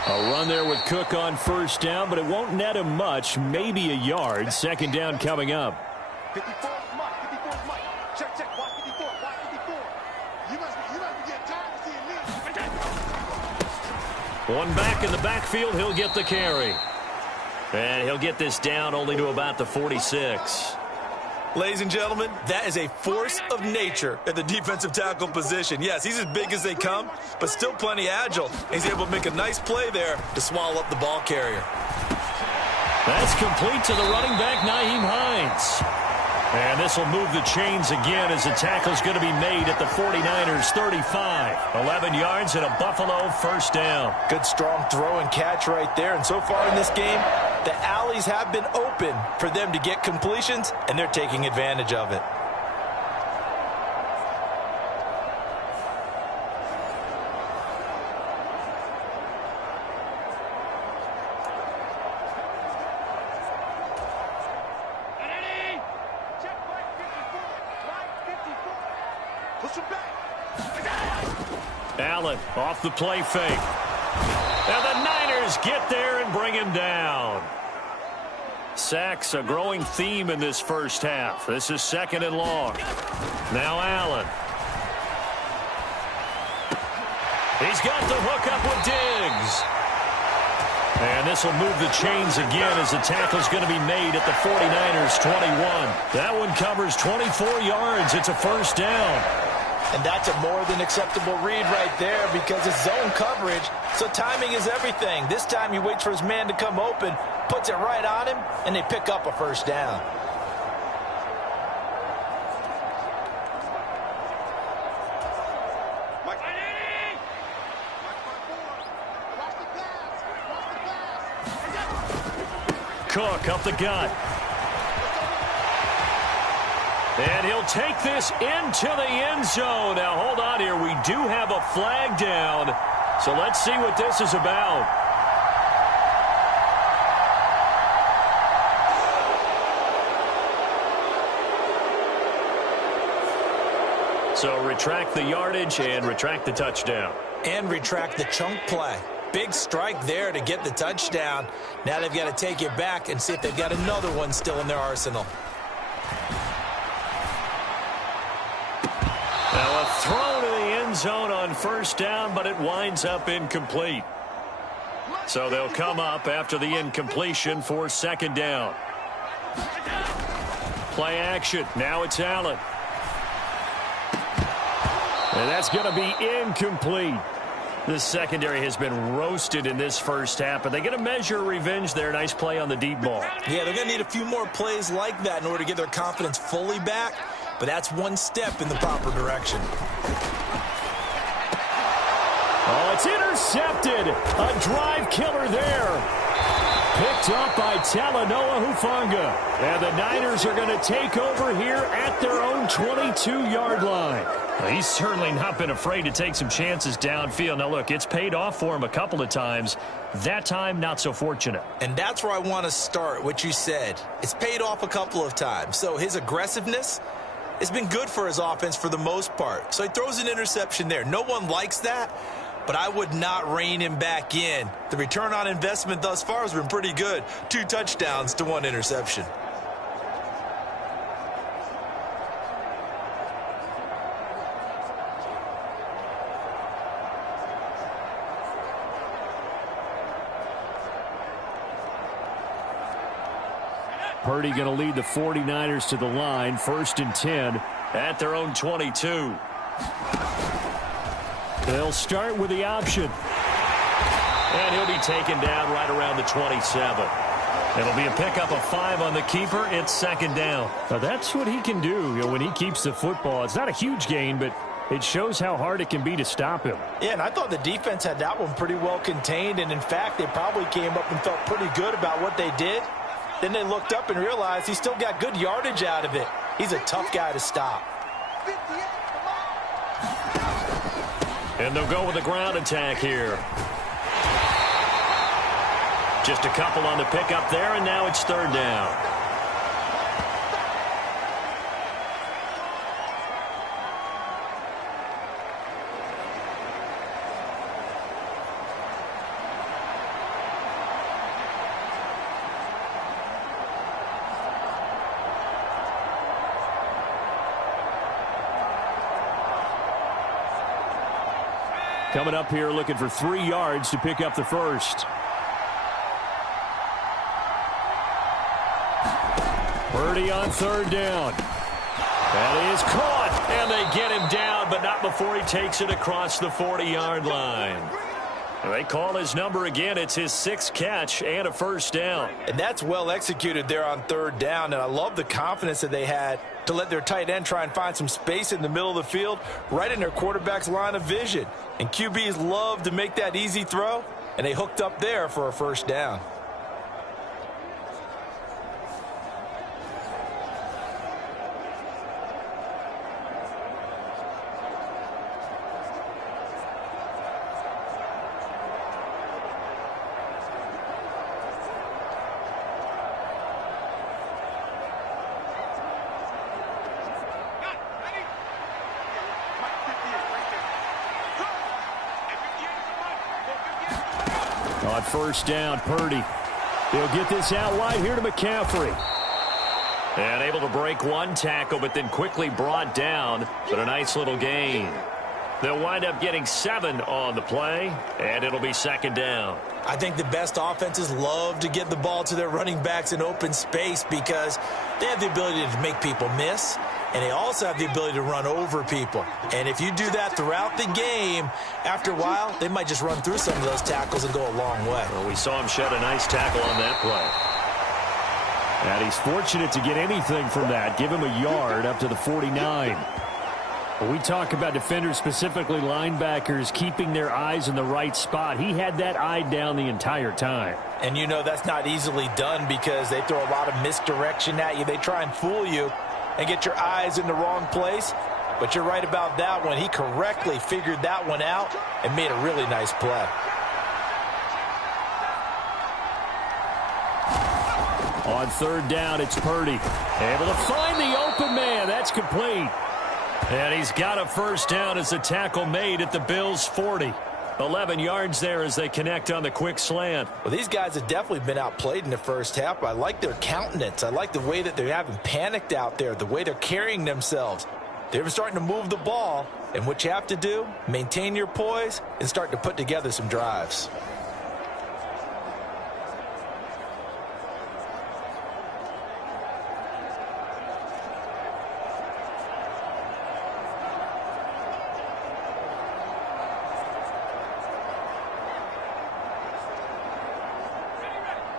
A run there with Cook on 1st down, but it won't net him much, maybe a yard. 2nd down coming up. 54 Mike, 54 Mike. Check, watch 54, watch 54. You must be getting tired of seeing me. One back in the backfield, he'll get the carry. And he'll get this down only to about the 46. Ladies and gentlemen, that is a force of nature at the defensive tackle position. Yes, he's as big as they come, but still plenty agile. He's able to make a nice play there to swallow up the ball carrier. That's complete to the running back, Nyheim Hines. And this will move the chains again as the tackle's going to be made at the 49ers 35. 11 yards and a Buffalo 1st down. Good strong throw and catch right there. And so far in this game, the alleys have been open for them to get completions, and they're taking advantage of it. Allen off the play fake. And the Niners get there and bring him down. Sacks a growing theme in this 1st half. This is 2nd and long. Now Allen. He's got the hook up with Diggs. And this will move the chains again as the tackle's going to be made at the 49ers 21. That one covers 24 yards. It's a 1st down. And that's a more than acceptable read right there because it's zone coverage, so timing is everything. This time he waits for his man to come open, puts it right on him, and they pick up a 1st down. Cook up the gut. And he'll take this into the end zone. Now, hold on here. We do have a flag down. So let's see what this is about. So retract the yardage and retract the touchdown. And retract the chunk play. Big strike there to get the touchdown. Now they've got to take it back and see if they've got another one still in their arsenal. Now a throw to the end zone on first down, but it winds up incomplete. So they'll come up after the incompletion for second down. Play action. Now it's Allen. And that's going to be incomplete. The secondary has been roasted in this first half, but they get a measure of revenge there. Nice play on the deep ball. Yeah, they're going to need a few more plays like that in order to get their confidence fully back, but that's one step in the proper direction. Oh, it's intercepted. A drive killer there. Picked up by Talanoa Hufanga. And the Niners are going to take over here at their own 22-yard line. Well, he's certainly not been afraid to take some chances downfield. Now, look, it's paid off for him a couple of times. That time, not so fortunate. And that's where I want to start, what you said. It's paid off a couple of times. So his aggressiveness has been good for his offense for the most part. So he throws an interception there. No one likes that, but I would not rein him back in. The return on investment thus far has been pretty good. 2 touchdowns to 1 interception. Purdy going to lead the 49ers to the line. 1st and 10 at their own 22. They'll start with the option. And he'll be taken down right around the 27. It'll be a pickup of 5 on the keeper. It's second down. Now that's what he can do, when he keeps the football. It's not a huge gain, but it shows how hard it can be to stop him. Yeah, and I thought the defense had that one pretty well contained. And, in fact, they probably came up and felt pretty good about what they did. Then they looked up and realized he still got good yardage out of it. He's a tough guy to stop. And they'll go with a ground attack here. Just a couple on the pickup there, and now it's third down. Coming up here looking for 3 yards to pick up the first. Purdy on third down. That is caught. And they get him down, but not before he takes it across the 40-yard line. They call his number again. It's his 6th catch and a first down. And that's well executed there on third down. And I love the confidence that they had to let their tight end try and find some space in the middle of the field, right in their quarterback's line of vision. And QBs love to make that easy throw, and they hooked up there for a first down. On first down, Purdy. He'll get this out wide here to McCaffrey. And able to break one tackle, but then quickly brought down. But a nice little gain. They'll wind up getting 7 on the play, and it'll be second down. I think the best offenses love to get the ball to their running backs in open space because they have the ability to make people miss, and they also have the ability to run over people. And if you do that throughout the game, after a while, they might just run through some of those tackles and go a long way. Well, we saw him shed a nice tackle on that play. And he's fortunate to get anything from that. Give him a yard up to the 49. When we talk about defenders, specifically linebackers, keeping their eyes in the right spot, he had that eye down the entire time. And you know that's not easily done because they throw a lot of misdirection at you. They try and fool you and get your eyes in the wrong place. But you're right about that one. He correctly figured that one out and made a really nice play. On third down, it's Purdy. Able to find the open man. That's complete. And he's got a first down as the tackle made at the Bills' 40. 11 yards there as they connect on the quick slant. Well, these guys have definitely been outplayed in the first half. I like their countenance. I like the way that they haven't panicked out there, the way they're carrying themselves. They're starting to move the ball, and what you have to do, maintain your poise and start to put together some drives.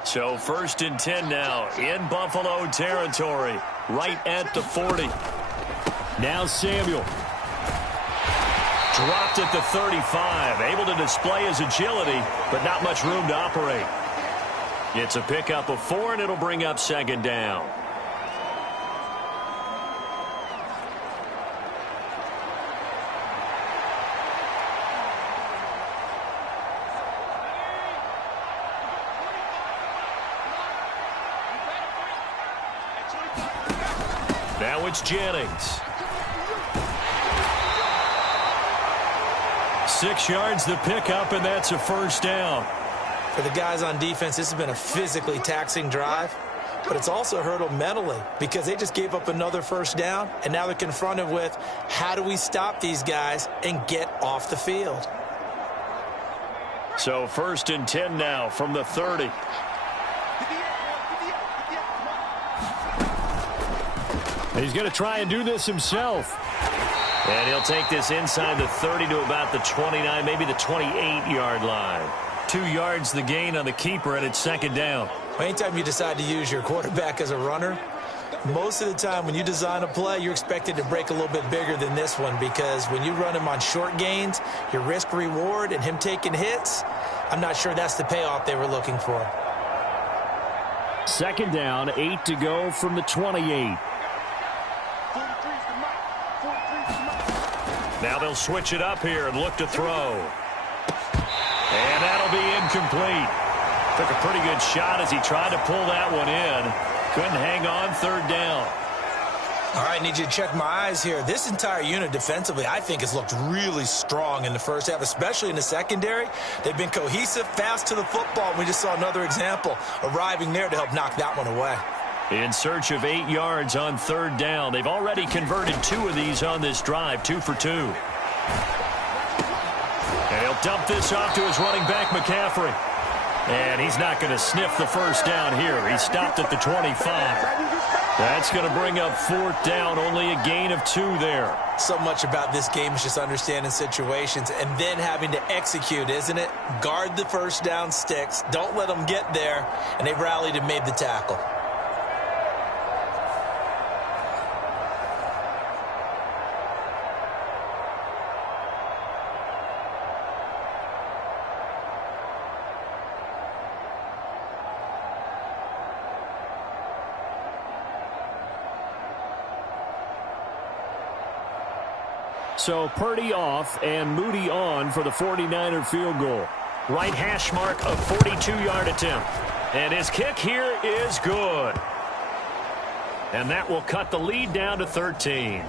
So 1st and 10 now in Buffalo territory, right at the 40. Now Samuel. Dropped at the 35, able to display his agility, but not much room to operate. It's a pickup of 4, and it'll bring up 2nd down. Now it's Jennings. 6 yards the pickup, and that's a first down. For the guys on defense, this has been a physically taxing drive, but it's also hurt them mentally because they just gave up another first down, and now they're confronted with how do we stop these guys and get off the field. So 1st and 10 now from the 30. He's going to try and do this himself. And he'll take this inside the 30 to about the 29, maybe the 28-yard line. 2 yards the gain on the keeper, and it's 2nd down. Anytime you decide to use your quarterback as a runner, most of the time when you design a play, you're expected to break a little bit bigger than this one because when you run him on short gains, your risk-reward and him taking hits, I'm not sure that's the payoff they were looking for. 2nd down, 8 to go from the 28. Now they'll switch it up here and look to throw. And that'll be incomplete. Took a pretty good shot as he tried to pull that one in. Couldn't hang on, 3rd down. All right, need you to check my eyes here. This entire unit defensively, I think, has looked really strong in the first half, especially in the secondary. They've been cohesive, fast to the football. We just saw another example arriving there to help knock that one away. In search of 8 yards on 3rd down. They've already converted 2 of these on this drive, 2 for 2. And he'll dump this off to his running back, McCaffrey. And he's not going to sniff the first down here. He stopped at the 25. That's going to bring up 4th down, only a gain of 2 there. So much about this game is just understanding situations and then having to execute, isn't it? Guard the first down sticks. Don't let them get there. And they rallied and made the tackle. So Purdy off and Moody on for the 49er field goal. Right hash mark, a 42-yard attempt. And his kick here is good. And that will cut the lead down to 13.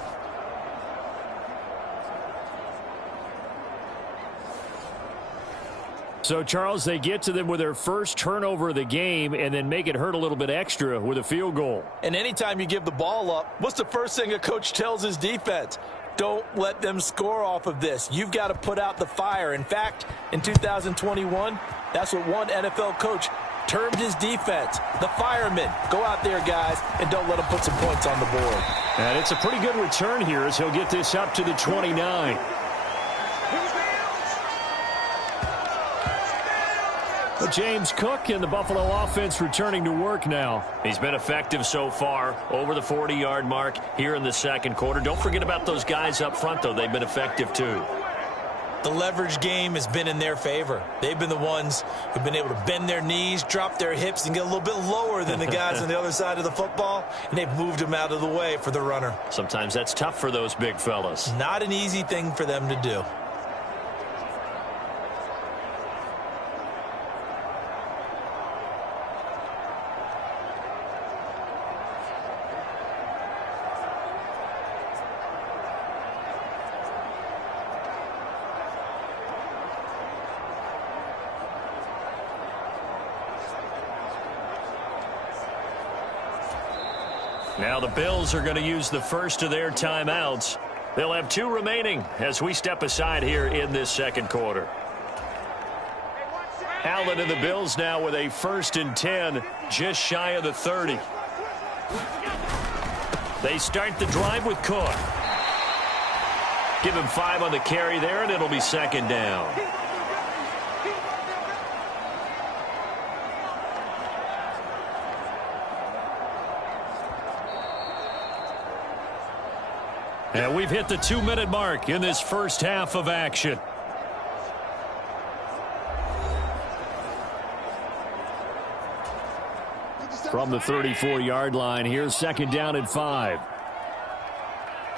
So, Charles, they get to them with their first turnover of the game and then make it hurt a little bit extra with a field goal. And anytime you give the ball up, what's the first thing a coach tells his defense? Don't let them score off of this. You've got to put out the fire. In fact, in 2021, that's what one NFL coach termed his defense, the firemen. Go out there, guys, and don't let them put some points on the board. And it's a pretty good return here as he'll get this up to the 29. James Cook and the Buffalo offense returning to work now. He's been effective so far, over the 40-yard mark here in the second quarter. Don't forget about those guys up front, though. They've been effective, too. The leverage game has been in their favor. They've been the ones who've been able to bend their knees, drop their hips, and get a little bit lower than the guys on the other side of the football, and they've moved them out of the way for the runner. Sometimes that's tough for those big fellas. Not an easy thing for them to do. Now the Bills are going to use the first of their timeouts. They'll have 2 remaining as we step aside here in this second quarter. Allen and the Bills now with a 1st and 10, just shy of the 30. They start the drive with Cook. Give him 5 on the carry there, and it'll be 2nd down. And we've hit the 2-minute mark in this first half of action. From the 34-yard line, here's 2nd down and 5.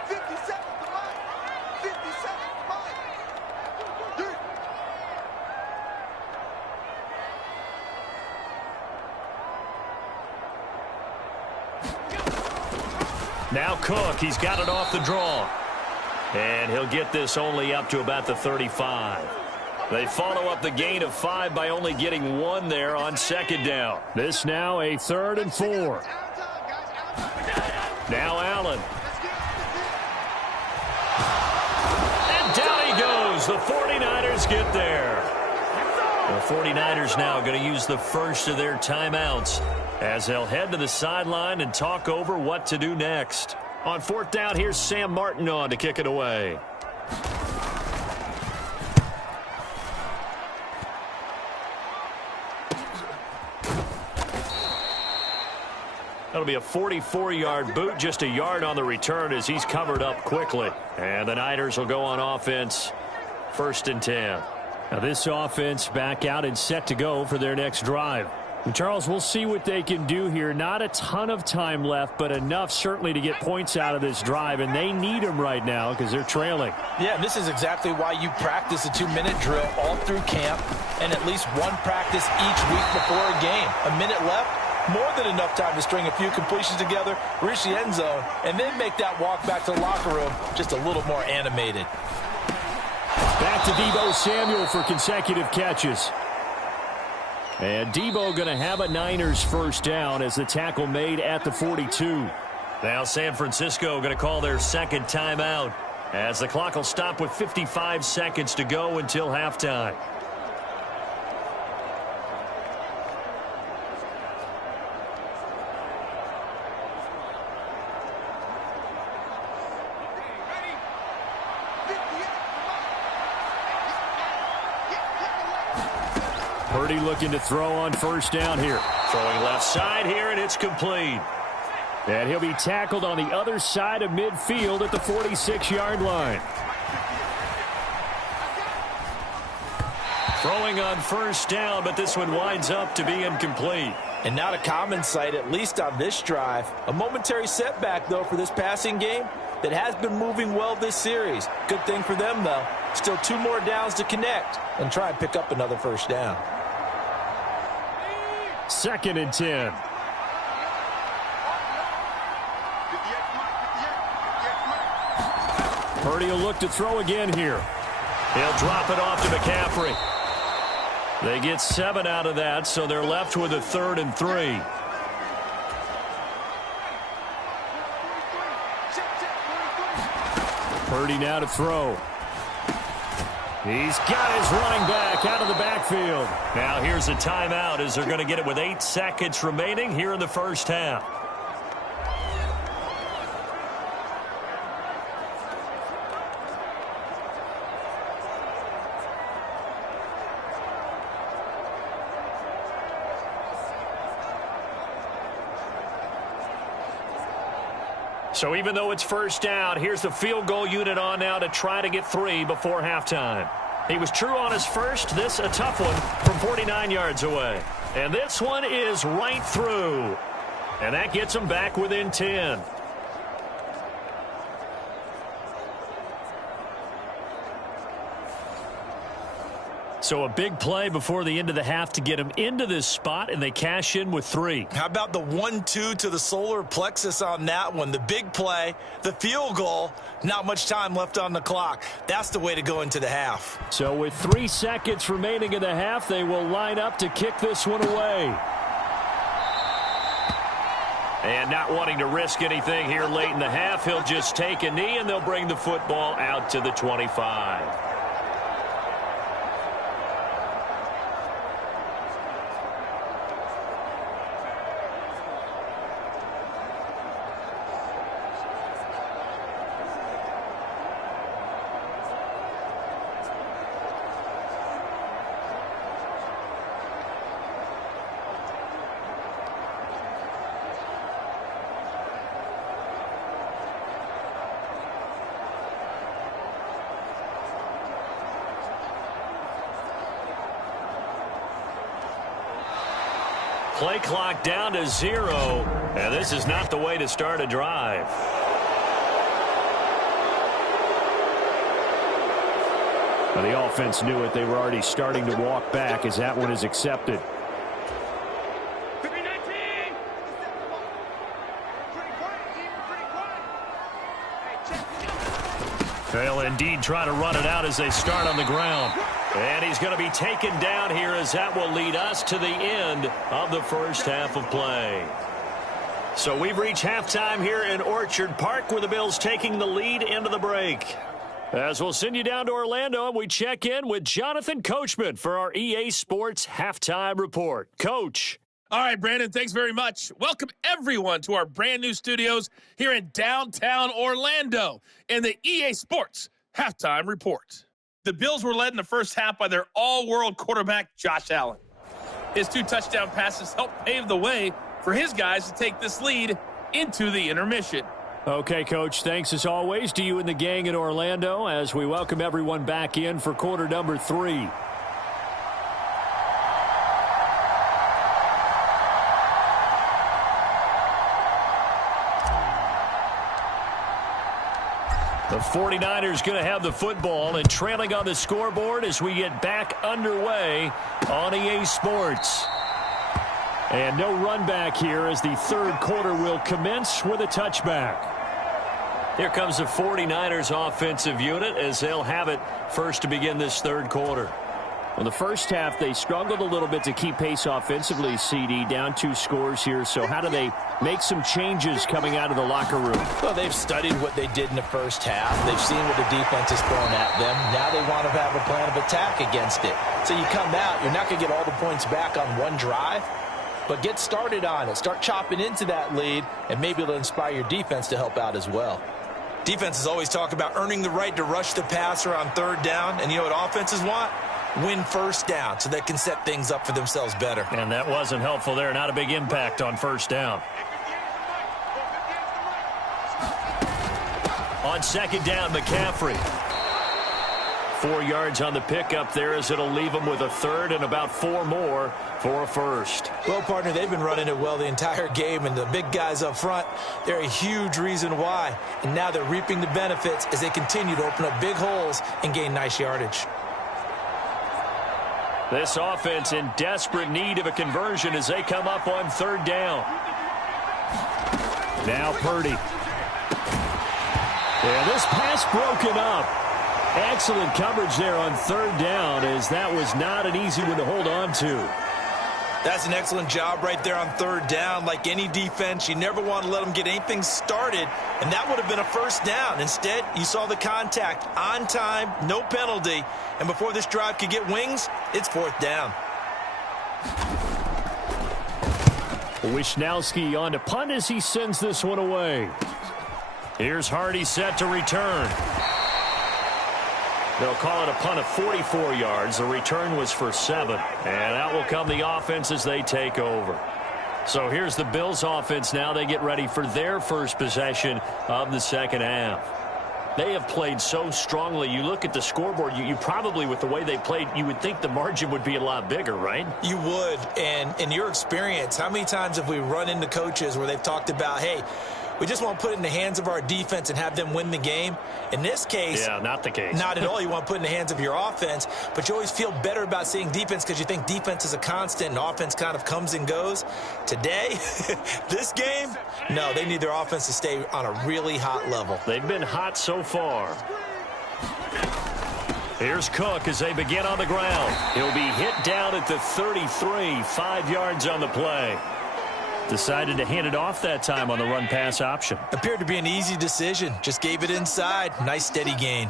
50 seconds to line. 50 seconds to line. Now Cook, he's got it off the draw. And he'll get this only up to about the 35. They follow up the gain of 5 by only getting 1 there on 2nd down. This now a 3rd and 4. Now Allen. And down he goes. The 49ers get there. The 49ers now going to use the first of their timeouts as they'll head to the sideline and talk over what to do next. On 4th down, here's Sam Martin on to kick it away. That'll be a 44-yard boot, just a yard on the return as he's covered up quickly. And the Niners will go on offense, 1st and 10. Now this offense back out and set to go for their next drive. And Charles, we'll see what they can do here. Not a ton of time left, but enough certainly to get points out of this drive, and they need them right now because they're trailing. Yeah, this is exactly why you practice a 2-minute drill all through camp and at least 1 practice each week before a game. A minute left, more than enough time to string a few completions together, reach the end zone, and then make that walk back to the locker room just a little more animated. Back to Deebo Samuel for consecutive catches. And Deebo going to have a Niners 1st down as the tackle made at the 42. Now San Francisco going to call their 2nd timeout as the clock will stop with 55 seconds to go until halftime. Purdy looking to throw on 1st down here. Throwing left side here, and it's complete. And he'll be tackled on the other side of midfield at the 46-yard line. Throwing on 1st down, but this one winds up to be incomplete. And not a common sight, at least on this drive. A momentary setback, though, for this passing game that has been moving well this series. Good thing for them, though. Still 2 more downs to connect and try and pick up another 1st down. 2nd and 10. Purdy will look to throw again here. He'll drop it off to McCaffrey. They get 7 out of that, so they're left with a 3rd and 3. Purdy now to throw. He's got his running back out of the backfield. Now here's a timeout as they're going to get it with 8 seconds remaining here in the first half. So even though it's 1st down, here's the field goal unit on now to try to get 3 before halftime. He was true on his first. This a tough one from 49 yards away. And this one is right through. And that gets him back within 10. So a big play before the end of the half to get him into this spot, and they cash in with 3. How about the 1-2 to the solar plexus on that one? The big play, the field goal, not much time left on the clock. That's the way to go into the half. So with 3 seconds remaining in the half, they will line up to kick this one away. And not wanting to risk anything here late in the half, he'll just take a knee, and they'll bring the football out to the 25. Play clock down to 0, and this is not the way to start a drive. Well, the offense knew it. They were already starting to walk back as that one is accepted. They'll indeed try to run it out as they start on the ground. And he's going to be taken down here as that will lead us to the end of the first half of play. So we've reached halftime here in Orchard Park with the Bills taking the lead into the break. As we'll send you down to Orlando, and we check in with Jonathan Coachman for our EA Sports Halftime Report. Coach. All right, Brandon, thanks very much. Welcome, everyone, to our brand-new studios here in downtown Orlando in the EA Sports Halftime Report. The Bills were led in the first half by their all-world quarterback, Josh Allen. His 2 touchdown passes helped pave the way for his guys to take this lead into the intermission. Okay, Coach, thanks as always to you and the gang in Orlando as we welcome everyone back in for quarter number 3. The 49ers going to have the football and trailing on the scoreboard as we get back underway on EA Sports. And no run back here as the third quarter will commence with a touchback. Here comes the 49ers offensive unit as they'll have it first to begin this third quarter. Well, the first half, they struggled a little bit to keep pace offensively, CD, down 2 scores here. So how do they make some changes coming out of the locker room? Well, they've studied what they did in the first half. They've seen what the defense has thrown at them. Now they want to have a plan of attack against it. So you come out, you're not going to get all the points back on one drive, but get started on it. Start chopping into that lead, and maybe it'll inspire your defense to help out as well. Defenses always talk about earning the right to rush the passer on third down, and you know what offenses want? Win first down so they can set things up for themselves better. And that wasn't helpful there. Not a big impact on first down. On second down, McCaffrey. 4 yards on the pickup there as it'll leave them with a third and about 4 more for a first. Well, partner, they've been running it well the entire game, and the big guys up front, they're a huge reason why. And now they're reaping the benefits as they continue to open up big holes and gain nice yardage. This offense in desperate need of a conversion as they come up on third down. Now Purdy. Yeah, this pass broken up. Excellent coverage there on third down as that was not an easy one to hold on to. That's an excellent job right there on third down. Like any defense, you never want to let them get anything started, and that would have been a first down. Instead, you saw the contact on time, no penalty, and before this drive could get wings, it's fourth down. Wishnowski on to punt as he sends this one away. Here's Hardy set to return. They'll call it a punt of 44 yards. The return was for 7. And out will come the offense as they take over. So here's the Bills offense now. They get ready for their first possession of the second half. They have played so strongly. You look at the scoreboard, you probably, with the way they played, you would think the margin would be a lot bigger, right? You would. And in your experience, how many times have we run into coaches where they've talked about, hey, we just want to put it in the hands of our defense and have them win the game? In this case, yeah, not the case. Not at all. You want to put it in the hands of your offense, but you always feel better about seeing defense because you think defense is a constant and offense kind of comes and goes. Today, this game, no, they need their offense to stay on a really hot level. They've been hot so far. Here's Cook as they begin on the ground. He'll be hit down at the 33, 5 yards on the play. Decided to hand it off that time on the run-pass option. Appeared to be an easy decision. Just gave it inside. Nice steady gain.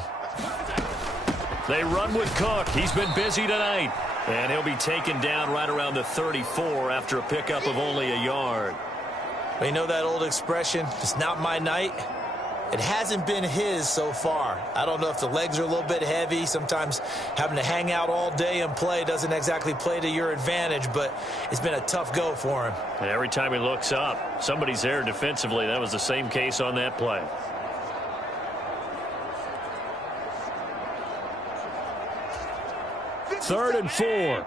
They run with Cook. He's been busy tonight. And he'll be taken down right around the 34 after a pickup of only a yard. Well, you know that old expression, it's not my night? It hasn't been his so far. I don't know if the legs are a little bit heavy. Sometimes having to hang out all day and play doesn't exactly play to your advantage, but it's been a tough go for him. And every time he looks up, somebody's there defensively. That was the same case on that play. Third and 4.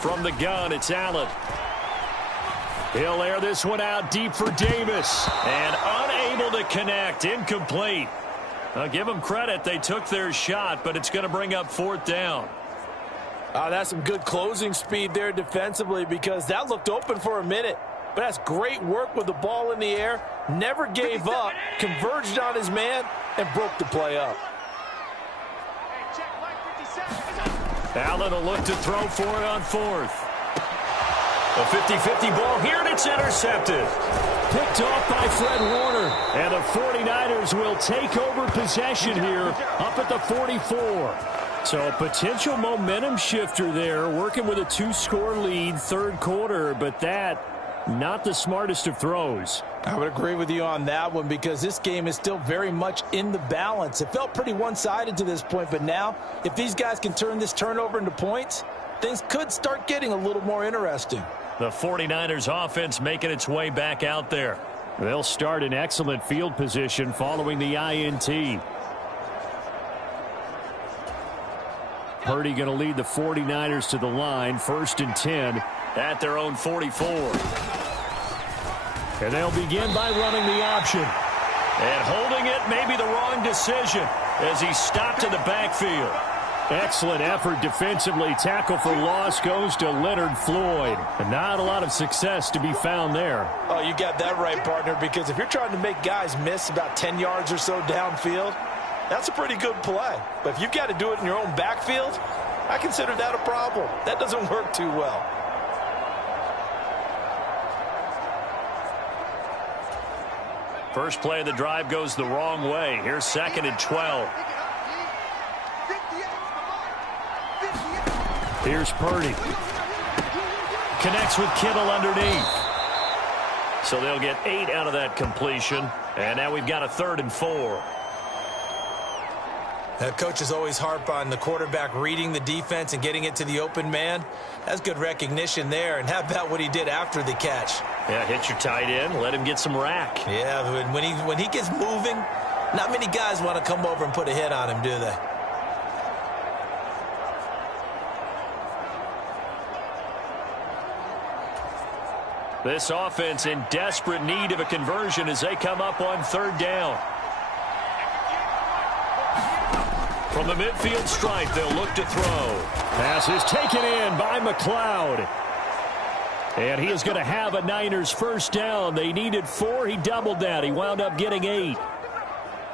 From the gun, it's Allen. He'll air this one out deep for Davis. And unable to connect. Incomplete. I'll give them credit. They took their shot, but it's going to bring up 4th down. That's some good closing speed there defensively because that looked open for a minute. But that's great work with the ball in the air. Never gave up. Converged on his man and broke the play up. Allen will look to throw for it on 4th. A 50-50 ball here, and it's intercepted. Picked off by Fred Warner. And the 49ers will take over possession here up at the 44. So a potential momentum shifter there, working with a 2-score lead, third quarter, but that not the smartest of throws. I would agree with you on that one because this game is still very much in the balance. It felt pretty one-sided to this point, but now if these guys can turn this turnover into points, things could start getting a little more interesting. The 49ers offense making its way back out there. They'll start in excellent field position following the INT. Purdy going to lead the 49ers to the line, 1st and 10 at their own 44. And they'll begin by running the option. And holding it may be the wrong decision as he stopped in the backfield. Excellent effort defensively. Tackle for loss goes to Leonard Floyd. And not a lot of success to be found there. Oh, you got that right, partner, because if you're trying to make guys miss about 10 yards or so downfield, that's a pretty good play. But if you've got to do it in your own backfield, I consider that a problem. That doesn't work too well. First play of the drive goes the wrong way. Here's 2nd and 12. Here's Purdy. Connects with Kittle underneath. So they'll get 8 out of that completion. And now we've got a 3rd and 4. Coaches always harp on the quarterback reading the defense and getting it to the open man. That's good recognition there. And how about what he did after the catch? Yeah, hit your tight end, let him get some rack. Yeah, when he gets moving, not many guys want to come over and put a hit on him, do they? This offense in desperate need of a conversion as they come up on 3rd down. From the midfield stripe, they'll look to throw. Pass is taken in by McLeod. And he is going to have a Niners first down. They needed 4. He doubled that. He wound up getting 8.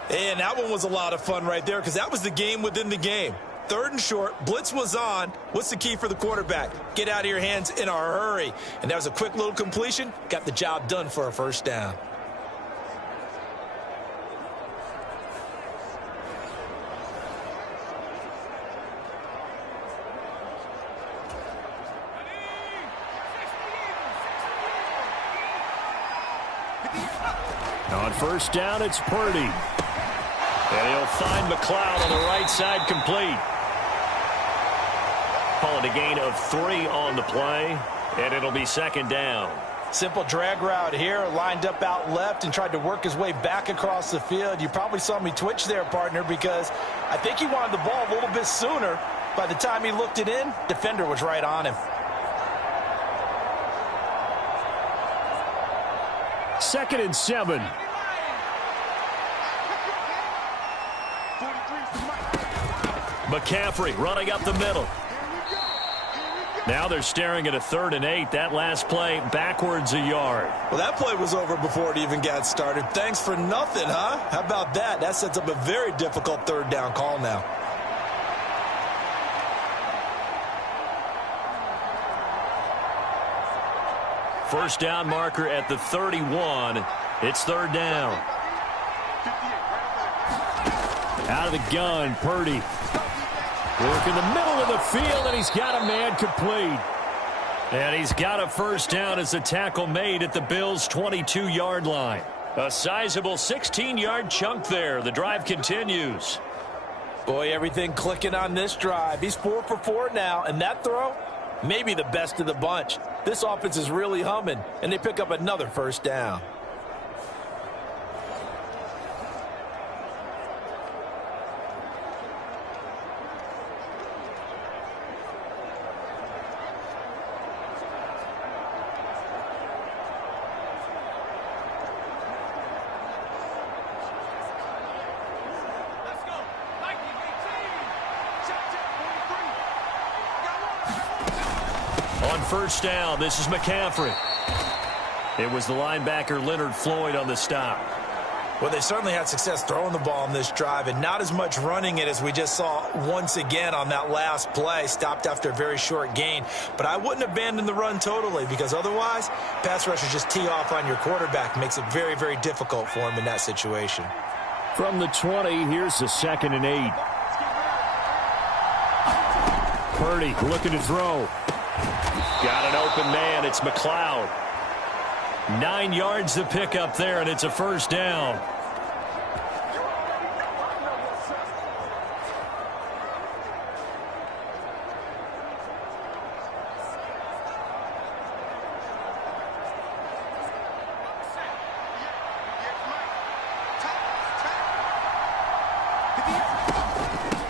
And that one was a lot of fun right there because that was the game within the game. 3rd and short, blitz was on. What's the key for the quarterback? Get out of your hands in a hurry. And that was a quick little completion. Got the job done for a first down. On first down, it's Purdy. And he'll find McLeod on the right side complete. Call it a gain of 3 on the play, and it'll be 2nd down. Simple drag route here, lined up out left and tried to work his way back across the field. You probably saw me twitch there, partner, because I think he wanted the ball a little bit sooner. By the time he looked it in, defender was right on him. 2nd and 7. McCaffrey running up the middle. Now they're staring at a 3rd and 8. That last play backwards a yard. Well, that play was over before it even got started. Thanks for nothing, huh? How about that? That sets up a very difficult 3rd down call now. first down marker at the 31. It's third down. Out of the gun, Purdy. Work in the middle of the field, and he's got a man complete. And he's got a first down as the tackle made at the Bills' 22-yard line. A sizable 16-yard chunk there. The drive continues. Boy, everything clicking on this drive. He's 4 for 4 now, and that throw, maybe the best of the bunch. This offense is really humming, and they pick up another first down. On first down, this is McCaffrey. It was the linebacker Leonard Floyd on the stop. Well, they certainly had success throwing the ball on this drive and not as much running it as we just saw once again on that last play. Stopped after a very short gain. But I wouldn't abandon the run totally because otherwise, pass rushers just tee off on your quarterback. Makes it very, very difficult for him in that situation. From the 20, here's the 2nd and 8. Purdy looking to throw. Got an open man. It's McLeod. 9 yards to pick up there, and it's a first down.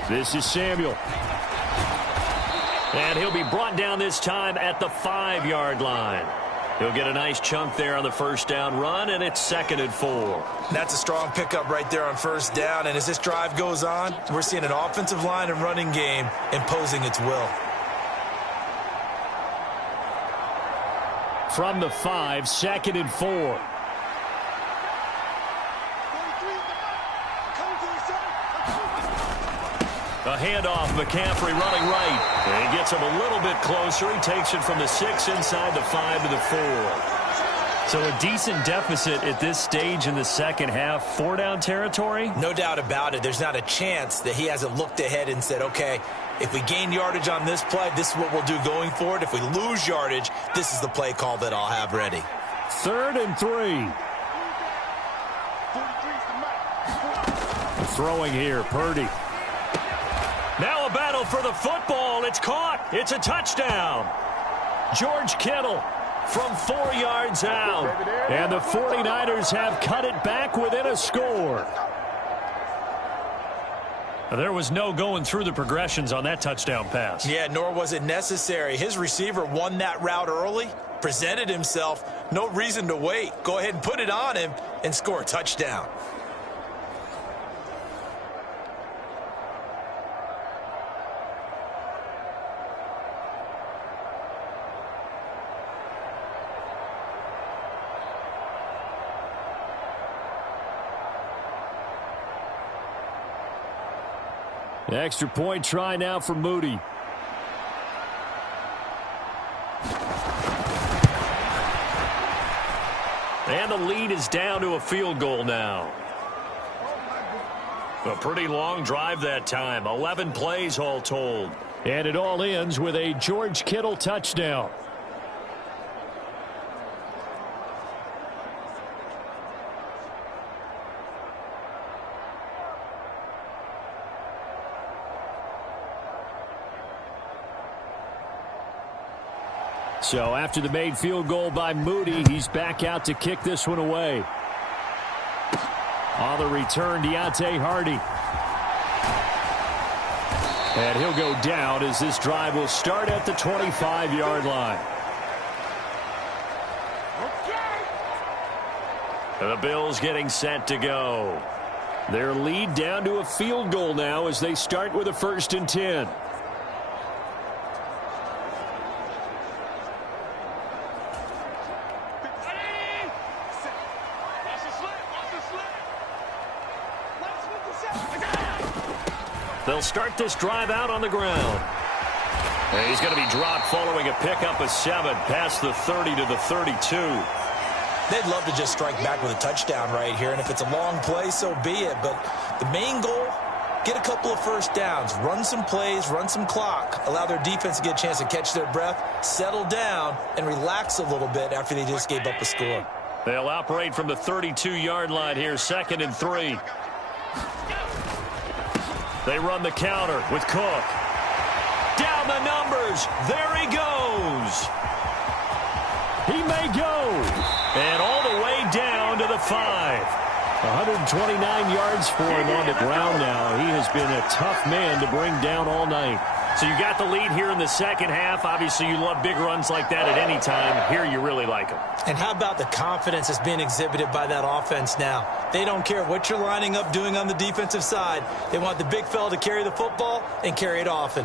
This is Samuel. And he'll be brought down this time at the 5-yard line. He'll get a nice chunk there on the first down run, and it's 2nd and 4. That's a strong pickup right there on first down. And as this drive goes on, we're seeing an offensive line and running game imposing its will. From the 5, 2nd and 4. A handoff, McCaffrey running right. And he gets him a little bit closer. He takes it from the 6 inside the 5 to the 4. So a decent deficit at this stage in the second half. 4-down territory? No doubt about it. There's not a chance that he hasn't looked ahead and said, okay, if we gain yardage on this play, this is what we'll do going forward. If we lose yardage, this is the play call that I'll have ready. 3rd and 3. Throwing here, Purdy. Now a battle for the football. It's caught. It's a touchdown. George Kittle from 4 yards out. And the 49ers have cut it back within a score. There was no going through the progressions on that touchdown pass. Yeah, nor was it necessary. His receiver won that route early, presented himself. No reason to wait. Go ahead and put it on him and score a touchdown. The extra point try now for Moody. And the lead is down to a field goal now. A pretty long drive that time. 11 plays all told. And it all ends with a George Kittle touchdown. So after the made field goal by Moody, he's back out to kick this one away. On the return, Deontay Hardy. And he'll go down as this drive will start at the 25-yard line. The Bills getting set to go. Their lead down to a field goal now as they start with a 1st and 10. They'll start this drive out on the ground. And he's going to be dropped following a pickup of 7 past the 30 to the 32. They'd love to just strike back with a touchdown right here, and if it's a long play, so be it. But the main goal, get a couple of first downs, run some plays, run some clock, allow their defense to get a chance to catch their breath, settle down, and relax a little bit after they just gave up a score. They'll operate from the 32-yard line here, 2nd and 3. They run the counter with Cook. Down the numbers. There he goes. He may go. And all the way down to the 5. 129 yards for him on the ground now. He has been a tough man to bring down all night. So you got the lead here in the second half. Obviously, you love big runs like that at any time. Here, you really like them. And how about the confidence that's being exhibited by that offense now? They don't care what you're lining up doing on the defensive side. They want the big fella to carry the football and carry it often.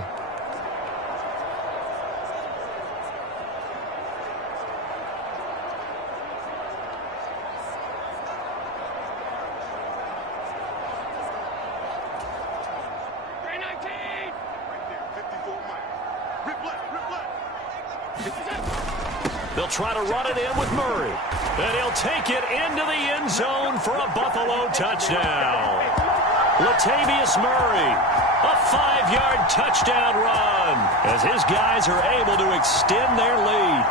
They'll try to run it in with Murray. And he'll take it into the end zone for a Buffalo touchdown. Latavius Murray, a 5-yard touchdown run as his guys are able to extend their lead.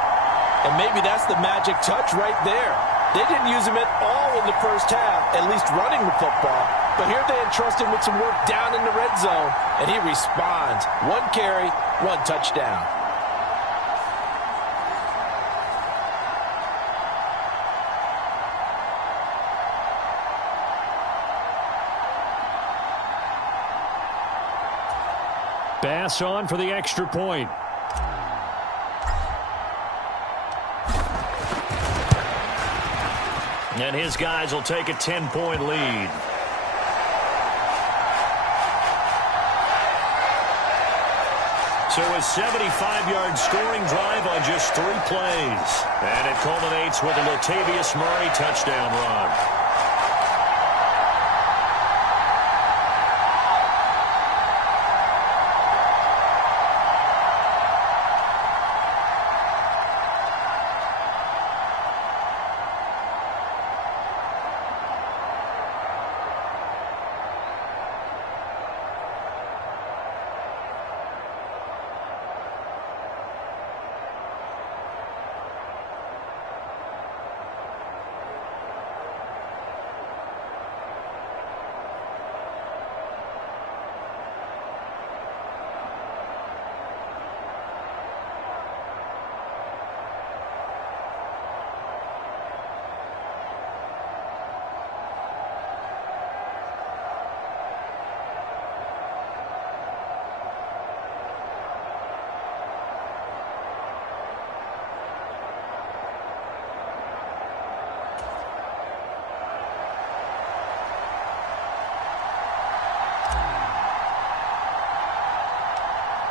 And maybe that's the magic touch right there. They didn't use him at all in the first half, at least running the football. But here they entrust him with some work down in the red zone, and he responds. 1 carry, 1 touchdown. Bass on for the extra point. And his guys will take a 10-point lead. So a 75-yard scoring drive on just 3 plays. And it culminates with a Latavius Murray touchdown run.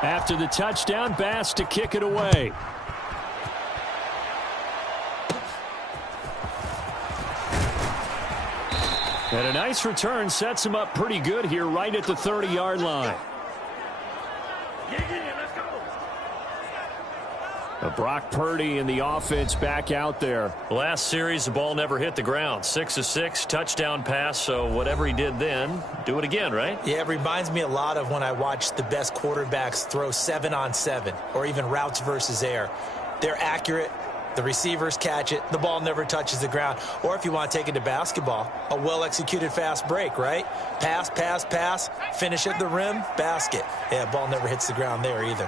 After the touchdown, Bass to kick it away. And a nice return sets him up pretty good here right at the 30-yard line. Brock Purdy and the offense back out there. Last series, the ball never hit the ground. 6 of 6, touchdown pass, so whatever he did then, do it again, right? Yeah, it reminds me a lot of when I watched the best quarterbacks throw 7-on-7 or even routes versus air. They're accurate. The receivers catch it. The ball never touches the ground. Or if you want to take it to basketball, a well-executed fast break, right? Pass, pass, pass, finish at the rim, basket. Yeah, ball never hits the ground there either.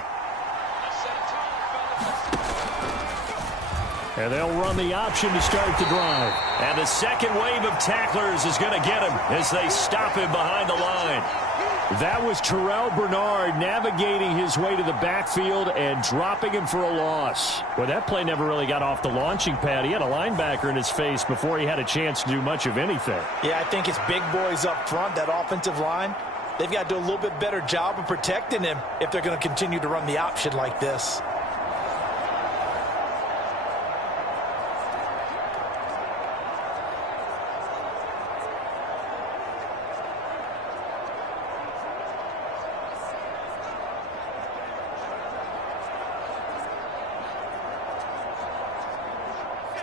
And they'll run the option to start the drive. And the second wave of tacklers is going to get him as they stop him behind the line. That was Terrell Bernard navigating his way to the backfield and dropping him for a loss. Well, that play never really got off the launching pad. He had a linebacker in his face before he had a chance to do much of anything. Yeah, I think it's big boys up front, that offensive line. They've got to do a little bit better job of protecting him if they're going to continue to run the option like this.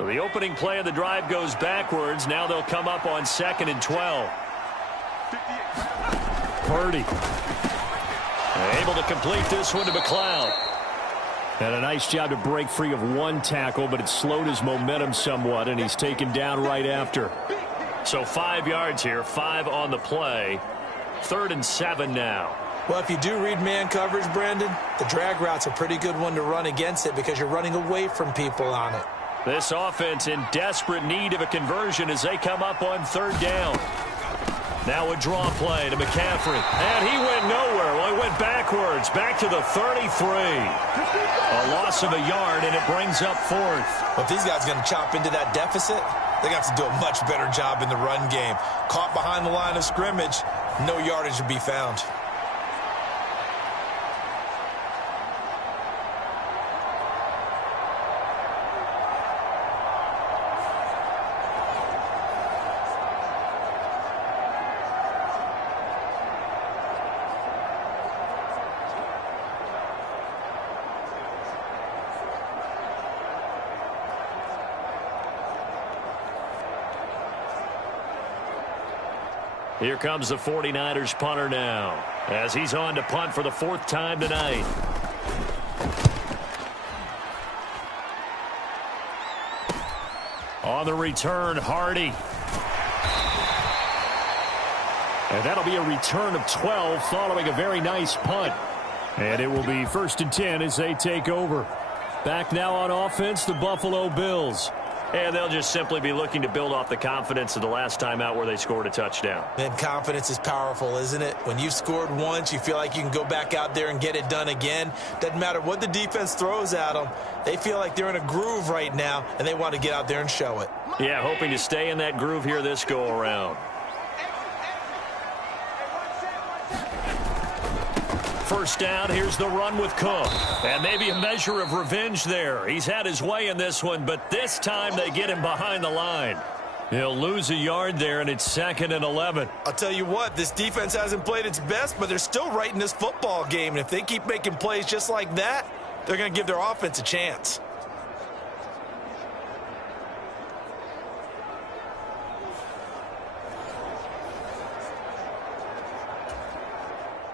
So the opening play of the drive goes backwards. Now they'll come up on 2nd and 12. Purdy. Able to complete this one to McLeod. And a nice job to break free of one tackle, but it slowed his momentum somewhat, and he's taken down right after. So 5 yards here, 5 on the play. 3rd and 7 now. Well, if you do read man coverage, Brandon, the drag route's a pretty good one to run against it because you're running away from people on it. This offense in desperate need of a conversion as they come up on 3rd down. Now a draw play to McCaffrey. And he went nowhere. Well, he went backwards, back to the 33. A loss of a yard, and it brings up 4th. Well, if these guys are going to chop into that deficit, they're going to have to do a much better job in the run game. Caught behind the line of scrimmage, no yardage to be found. Here comes the 49ers punter now, as he's on to punt for the 4th time tonight. On the return, Hardy. And that'll be a return of 12 following a very nice punt. And it will be 1st and 10 as they take over. Back now on offense, the Buffalo Bills. And they'll just simply be looking to build off the confidence of the last time out where they scored a touchdown. And confidence is powerful, isn't it? When you've scored once, you feel like you can go back out there and get it done again. Doesn't matter what the defense throws at them. They feel like they're in a groove right now, and they want to get out there and show it. Yeah, hoping to stay in that groove here this go-around. First down, here's the run with Cook. And maybe a measure of revenge there. He's had his way in this one, but this time they get him behind the line. He'll lose a yard there, and it's 2nd and 11. I'll tell you what, this defense hasn't played its best, but they're still right in this football game. And if they keep making plays just like that, they're going to give their offense a chance.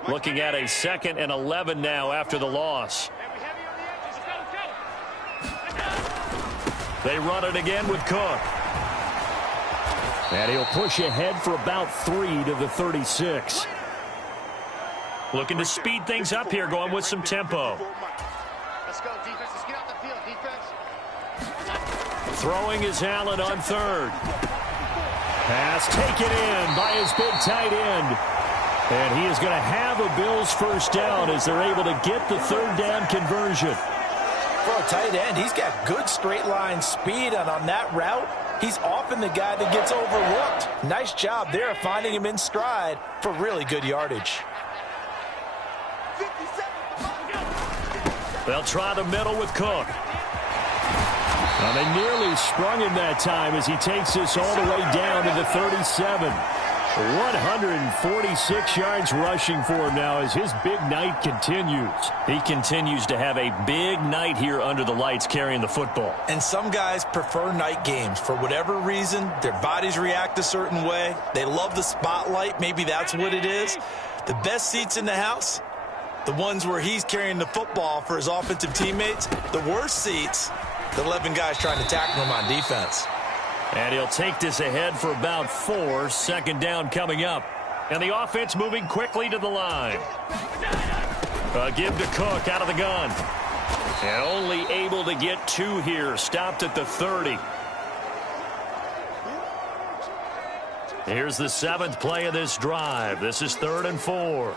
Looking at a 2nd and 11 now after the loss. They run it again with Cook. And he'll push ahead for about 3 to the 36. Looking to speed things up here, going with some tempo. Let's go, defense. Let's get out the field, defense. Throwing is Allen on 3rd. Pass taken in by his big tight end. And he is going to have a Bills 1st down as they're able to get the 3rd down conversion. For a tight end, he's got good straight line speed, and on that route, he's often the guy that gets overlooked. Nice job there finding him in stride for really good yardage. They'll try the middle with Cook. Now they nearly sprung him that time as he takes this all the way down to the 37. 146 yards rushing for him now as his big night continues. He continues to have a big night here under the lights carrying the football. And some guys prefer night games. For whatever reason, their bodies react a certain way. They love the spotlight. Maybe that's what it is. The best seats in the house, the ones where he's carrying the football for his offensive teammates. The worst seats, the 11 guys trying to tackle him on defense. And he'll take this ahead for about 4. 2nd down coming up. And the offense moving quickly to the line. A give to Cook out of the gun. And only able to get 2 here. Stopped at the 30. Here's the 7th play of this drive. This is 3rd and 4.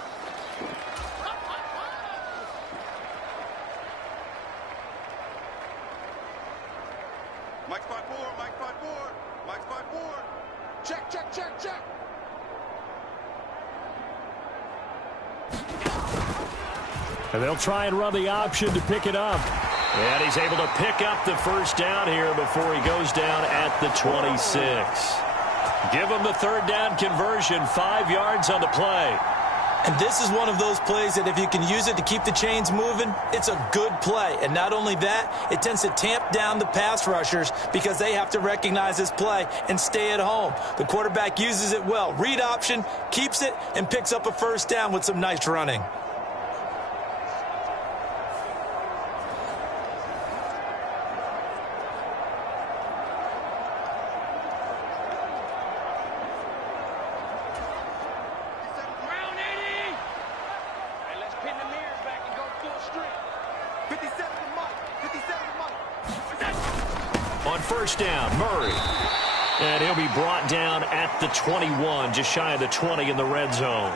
Mike's by 4, Mike's by 4, Mike's by 4. Check, check, check, check. And they'll try and run the option to pick it up. And he's able to pick up the 1st down here before he goes down at the 26. Give him the 3rd down conversion. 5 yards on the play. And this is one of those plays that if you can use it to keep the chains moving, it's a good play. And not only that, it tends to tamp down the pass rushers because they have to recognize this play and stay at home. The quarterback uses it well. Read option, keeps it, and picks up a first down with some nice running. On first down, Murray. And he'll be brought down at the 21, just shy of the 20 in the red zone.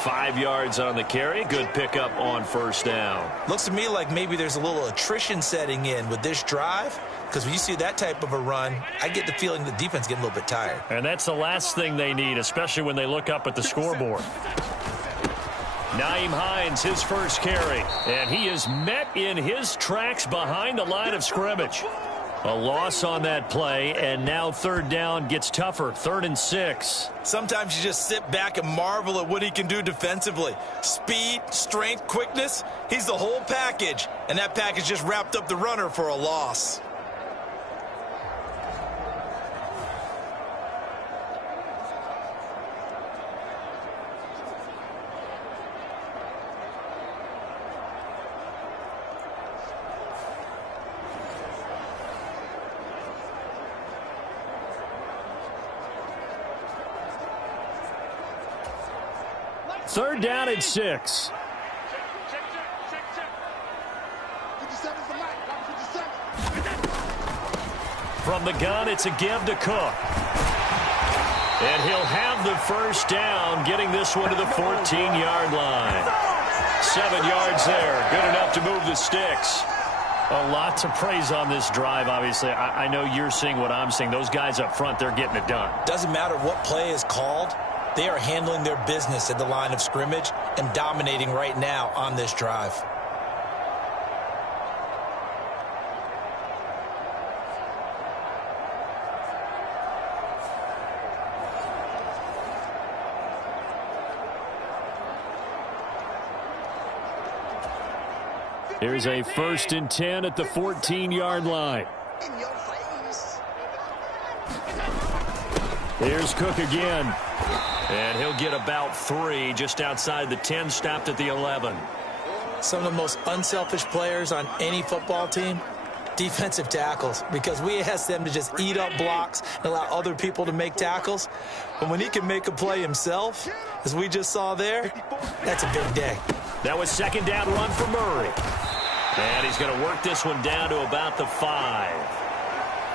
5 yards on the carry. Good pickup on first down. Looks to me like maybe there's a little attrition setting in with this drive, because when you see that type of a run, I get the feeling the defense getting a little bit tired. And that's the last thing they need, especially when they look up at the scoreboard. Nyheim Hines, his first carry. And he is met in his tracks behind the line of scrimmage. A loss on that play, and now third down gets tougher. 3rd and 6. Sometimes you just sit back and marvel at what he can do defensively. Speed, strength, quickness, he's the whole package. And that package just wrapped up the runner for a loss. Third down and 6. From the gun, it's a give to Cook. And he'll have the first down, getting this one to the 14-yard line. 7 yards there. Good enough to move the sticks. A lot to praise on this drive, obviously. I know you're seeing what I'm seeing. Those guys up front, they're getting it done. Doesn't matter what play is called. They are handling their business at the line of scrimmage and dominating right now on this drive. Here's a 1st and 10 at the 14-yard line. Here's Cook again. And he'll get about 3 just outside the 10, stopped at the 11. Some of the most unselfish players on any football team, defensive tackles, because we ask them to just eat up blocks and allow other people to make tackles. But when he can make a play himself, as we just saw there, that's a big day. That was 2nd down run for Murray. And he's going to work this one down to about the 5.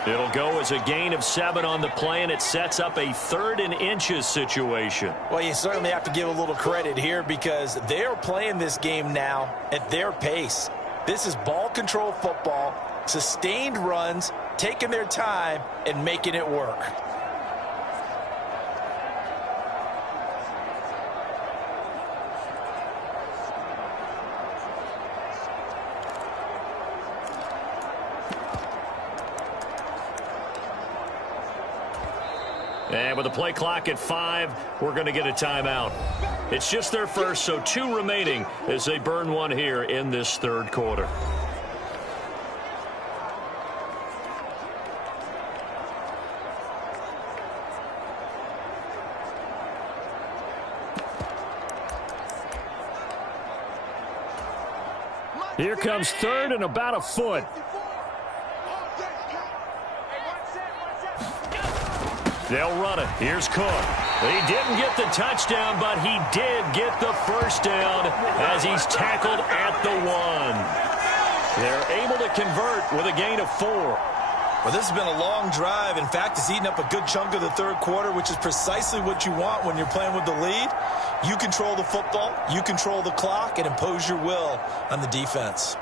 It'll go as a gain of 7 on the play, and it sets up a 3rd and inches situation. Well, you certainly have to give a little credit here because they're playing this game now at their pace. This is ball control football, sustained runs, taking their time, and making it work. And with the play clock at 5, we're going to get a timeout. It's just their first, so 2 remaining as they burn one here in this 3rd quarter. Here comes 3rd and about a foot. They'll run it. Here's Cook. He didn't get the touchdown, but he did get the first down as he's tackled at the 1. They're able to convert with a gain of 4. Well, this has been a long drive. In fact, it's eaten up a good chunk of the 3rd quarter, which is precisely what you want when you're playing with the lead. You control the football, you control the clock, and impose your will on the defense.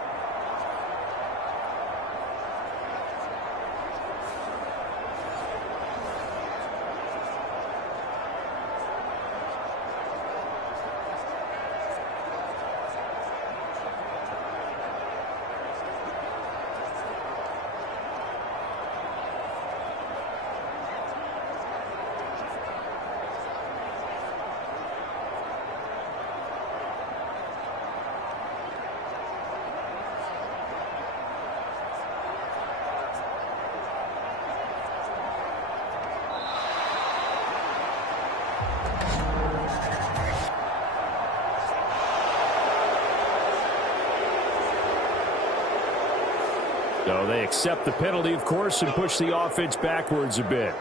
So they accept the penalty, of course, and push the offense backwards a bit.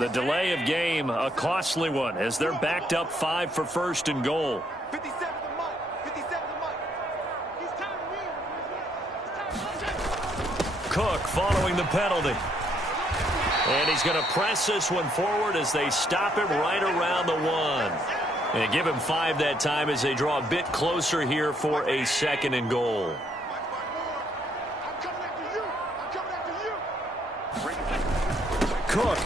The delay of game, a costly one, as they're backed up 5 for first and goal. 57 to Mike. 57 to Mike. He's time to win. Cook following the penalty. And he's going to press this one forward as they stop him right around the 1. And give him 5 that time as they draw a bit closer here for a second and goal. I'm coming after you. I'm coming after you. Cook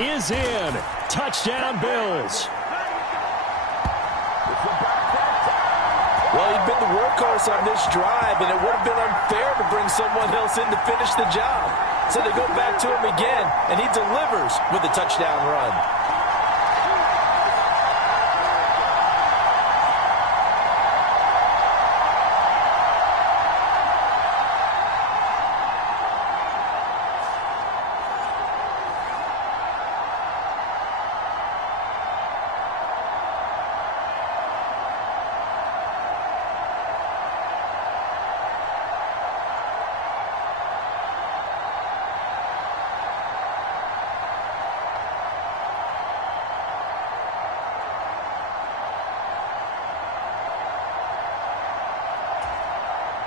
is in. Touchdown, Bills. Well, he'd been the workhorse on this drive, and it would have been unfair to bring someone else in to finish the job. So they go back to him again, and he delivers with a touchdown run.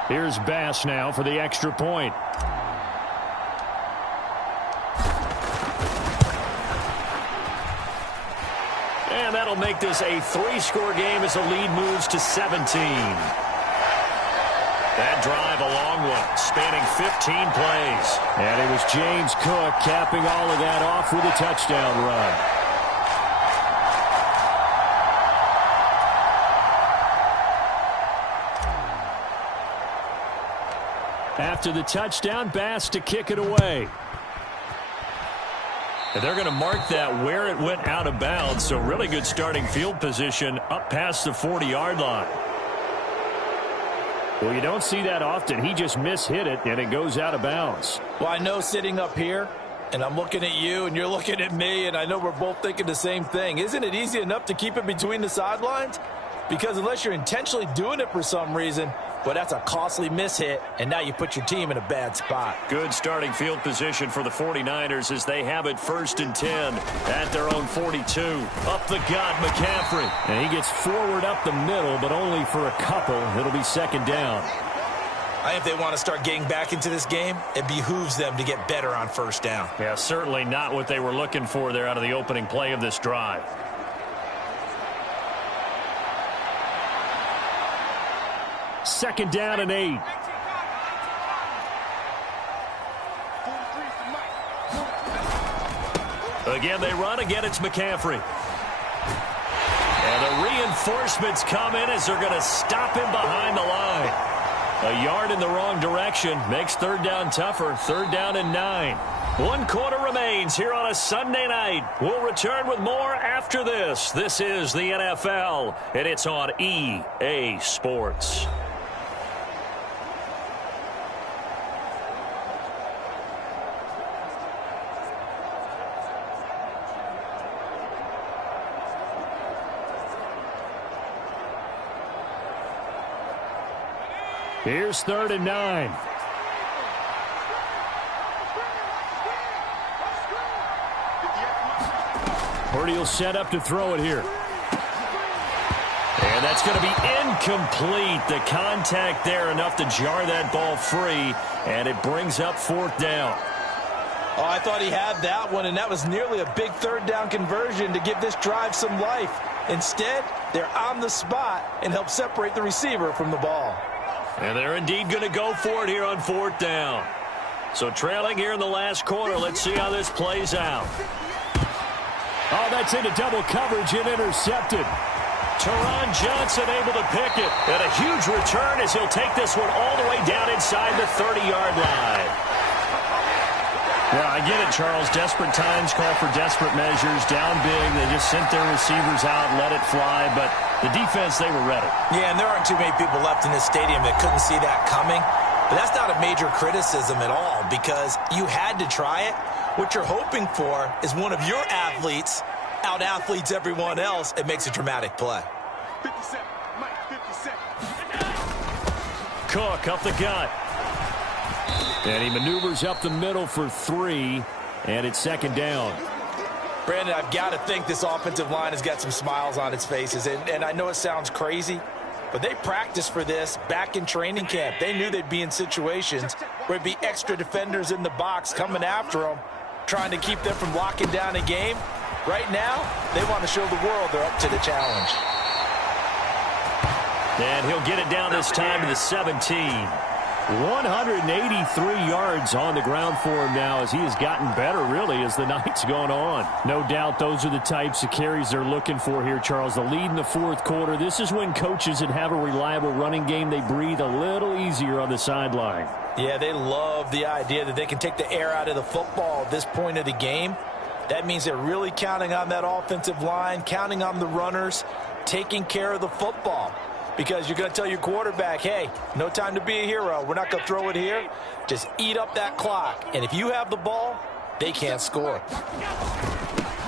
Here's Bass now for the extra point. And that'll make this a 3-score game as the lead moves to 17. That drive a long one, spanning 15 plays. And it was James Cook capping all of that off with a touchdown run. After the touchdown, Bass to kick it away. And they're going to mark that where it went out of bounds, so really good starting field position up past the 40-yard line. Well, you don't see that often. He just mishit it, and it goes out of bounds. Well, I know sitting up here, and I'm looking at you, and you're looking at me, and I know we're both thinking the same thing. Isn't it easy enough to keep it between the sidelines? Because unless you're intentionally doing it for some reason, well, that's a costly mishit, and now you put your team in a bad spot. Good starting field position for the 49ers as they have it 1st and 10 at their own 42. Up the gut, McCaffrey. And he gets forward up the middle, but only for a couple. It'll be second down. I think if they want to start getting back into this game, it behooves them to get better on first down. Yeah, certainly not what they were looking for there out of the opening play of this drive. Second down and 8. Again, they run. Again, it's McCaffrey. And the reinforcements come in as they're going to stop him behind the line. A yard in the wrong direction makes third down tougher. 3rd down and 9. 1 quarter remains here on a Sunday night. We'll return with more after this. This is the NFL, and it's on EA Sports. Here's 3rd and 9. Purdy will set up to throw it here. And that's going to be incomplete. The contact there enough to jar that ball free, and it brings up 4th down. Oh, I thought he had that one, and that was nearly a big 3rd down conversion to give this drive some life. Instead, they're on the spot and help separate the receiver from the ball. And they're indeed going to go for it here on 4th down. So trailing here in the last quarter. Let's see how this plays out. Oh, that's into double coverage and intercepted. Teron Johnson able to pick it. And a huge return as he'll take this one all the way down inside the 30-yard line. Yeah, I get it, Charles. Desperate times call for desperate measures. Down big, they just sent their receivers out, let it fly. But the defense, they were ready. Yeah, and there aren't too many people left in this stadium that couldn't see that coming. But that's not a major criticism at all because you had to try it. What you're hoping for is one of your athletes out-athletes everyone else and makes a dramatic play. 57, Mike, 57. Cook up the gut. And he maneuvers up the middle for 3, and it's second down. Brandon, I've got to think this offensive line has got some smiles on its faces. And I know it sounds crazy, but they practiced for this back in training camp. They knew they'd be in situations where there'd be extra defenders in the box coming after them, trying to keep them from locking down a game. Right now, they want to show the world they're up to the challenge. And he'll get it down this time to the 17. 183 yards on the ground for him now as he has gotten better, really, as the night's gone on. No doubt those are the types of carries they're looking for here, Charles. The lead in the fourth quarter. This is when coaches that have a reliable running game, they breathe a little easier on the sideline. Yeah, they love the idea that they can take the air out of the football at this point of the game. That means they're really counting on that offensive line, counting on the runners, taking care of the football. Because you're going to tell your quarterback, hey, no time to be a hero. We're not going to throw it here. Just eat up that clock. And if you have the ball, they can't score.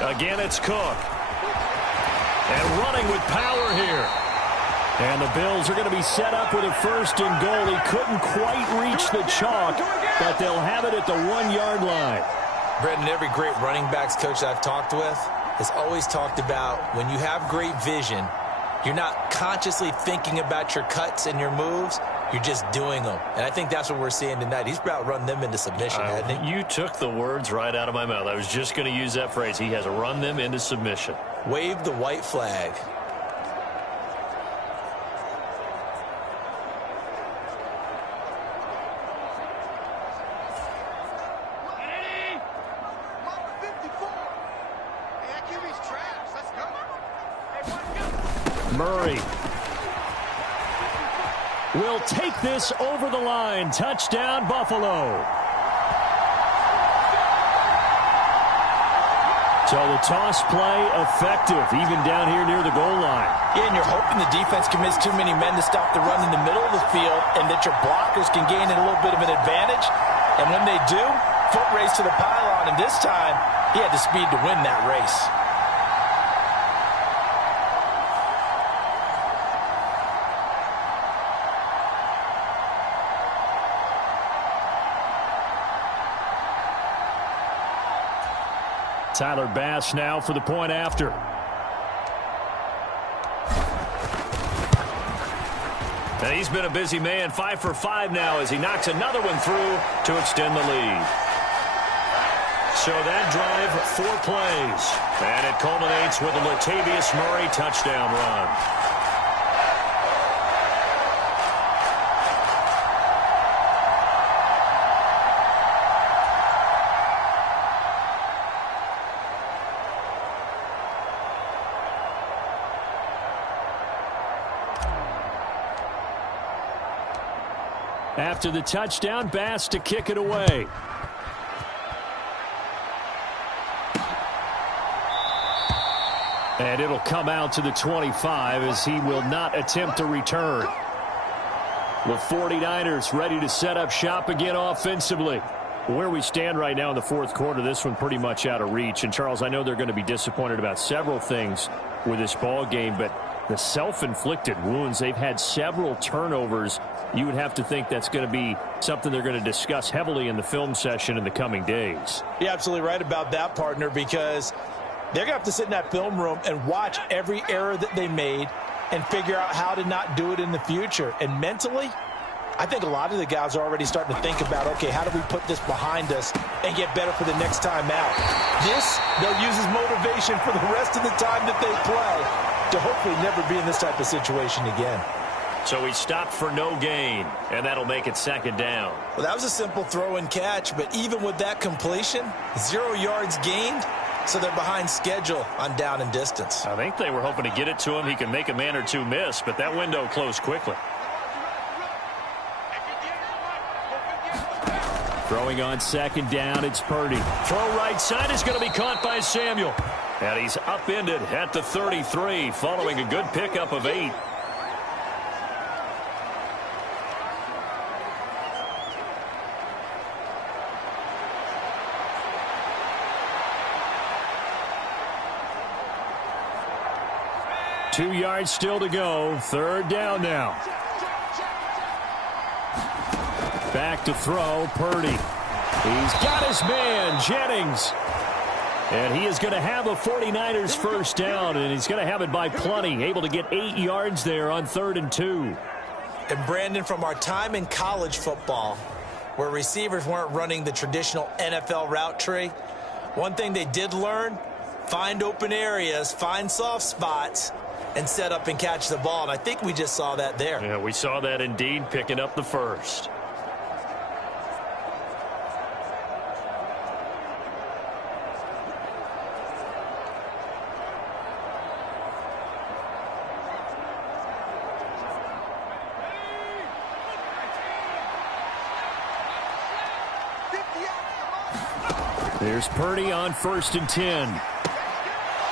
Again, it's Cook. And running with power here. And the Bills are going to be set up with a 1st and goal. He couldn't quite reach the chalk, but they'll have it at the 1-yard line. Brendan, every great running backs coach I've talked with has always talked about when you have great vision, you're not consciously thinking about your cuts and your moves. You're just doing them. And I think that's what we're seeing tonight. He's about run them into submission, hasn't he? You took the words right out of my mouth. I was just going to use that phrase. He has run them into submission. Wave the white flag. Murray will take this over the line. Touchdown, Buffalo. So the toss play effective, even down here near the goal line. Yeah, and you're hoping the defense commits too many men to stop the run in the middle of the field and that your blockers can gain a little bit of an advantage. And when they do, foot race to the pylon. And this time, he had the speed to win that race. Tyler Bass now for the point after. And he's been a busy man, 5 for 5 now as he knocks another one through to extend the lead. So that drive, 4 plays. And it culminates with a Latavius Murray touchdown run. After the touchdown, Bass to kick it away. And it'll come out to the 25 as he will not attempt to return. The 49ers ready to set up shop again offensively. Where we stand right now in the fourth quarter, this one pretty much out of reach. And, Charles, I know they're going to be disappointed about several things with this ball game, but the self-inflicted wounds, they've had several turnovers. You would have to think that's going to be something they're going to discuss heavily in the film session in the coming days. You're absolutely right about that, partner, because they're going to have to sit in that film room and watch every error that they made and figure out how to not do it in the future. And mentally, I think a lot of the guys are already starting to think about, okay, how do we put this behind us and get better for the next time out? This, they'll use as motivation for the rest of the time that they play to hopefully never be in this type of situation again. So he stopped for no gain, and that'll make it second down. Well, that was a simple throw and catch, but even with that completion, 0 yards gained, so they're behind schedule on down and distance. I think they were hoping to get it to him. He can make a man or two miss, but that window closed quickly. Throwing on second down, it's Purdy. Throw right side is going to be caught by Samuel. And he's upended at the 33, following a good pickup of 8. 2 yards still to go. 3rd down now. Back to throw, Purdy. He's got his man, Jennings. And he is going to have a 49ers first down, and he's going to have it by plenty. Able to get 8 yards there on 3rd and 2. And Brandon, from our time in college football, where receivers weren't running the traditional NFL route tree, one thing they did learn, find open areas, find soft spots, and set up and catch the ball. And I think we just saw that there. Yeah, we saw that indeed, picking up the first. There's Purdy on 1st and 10.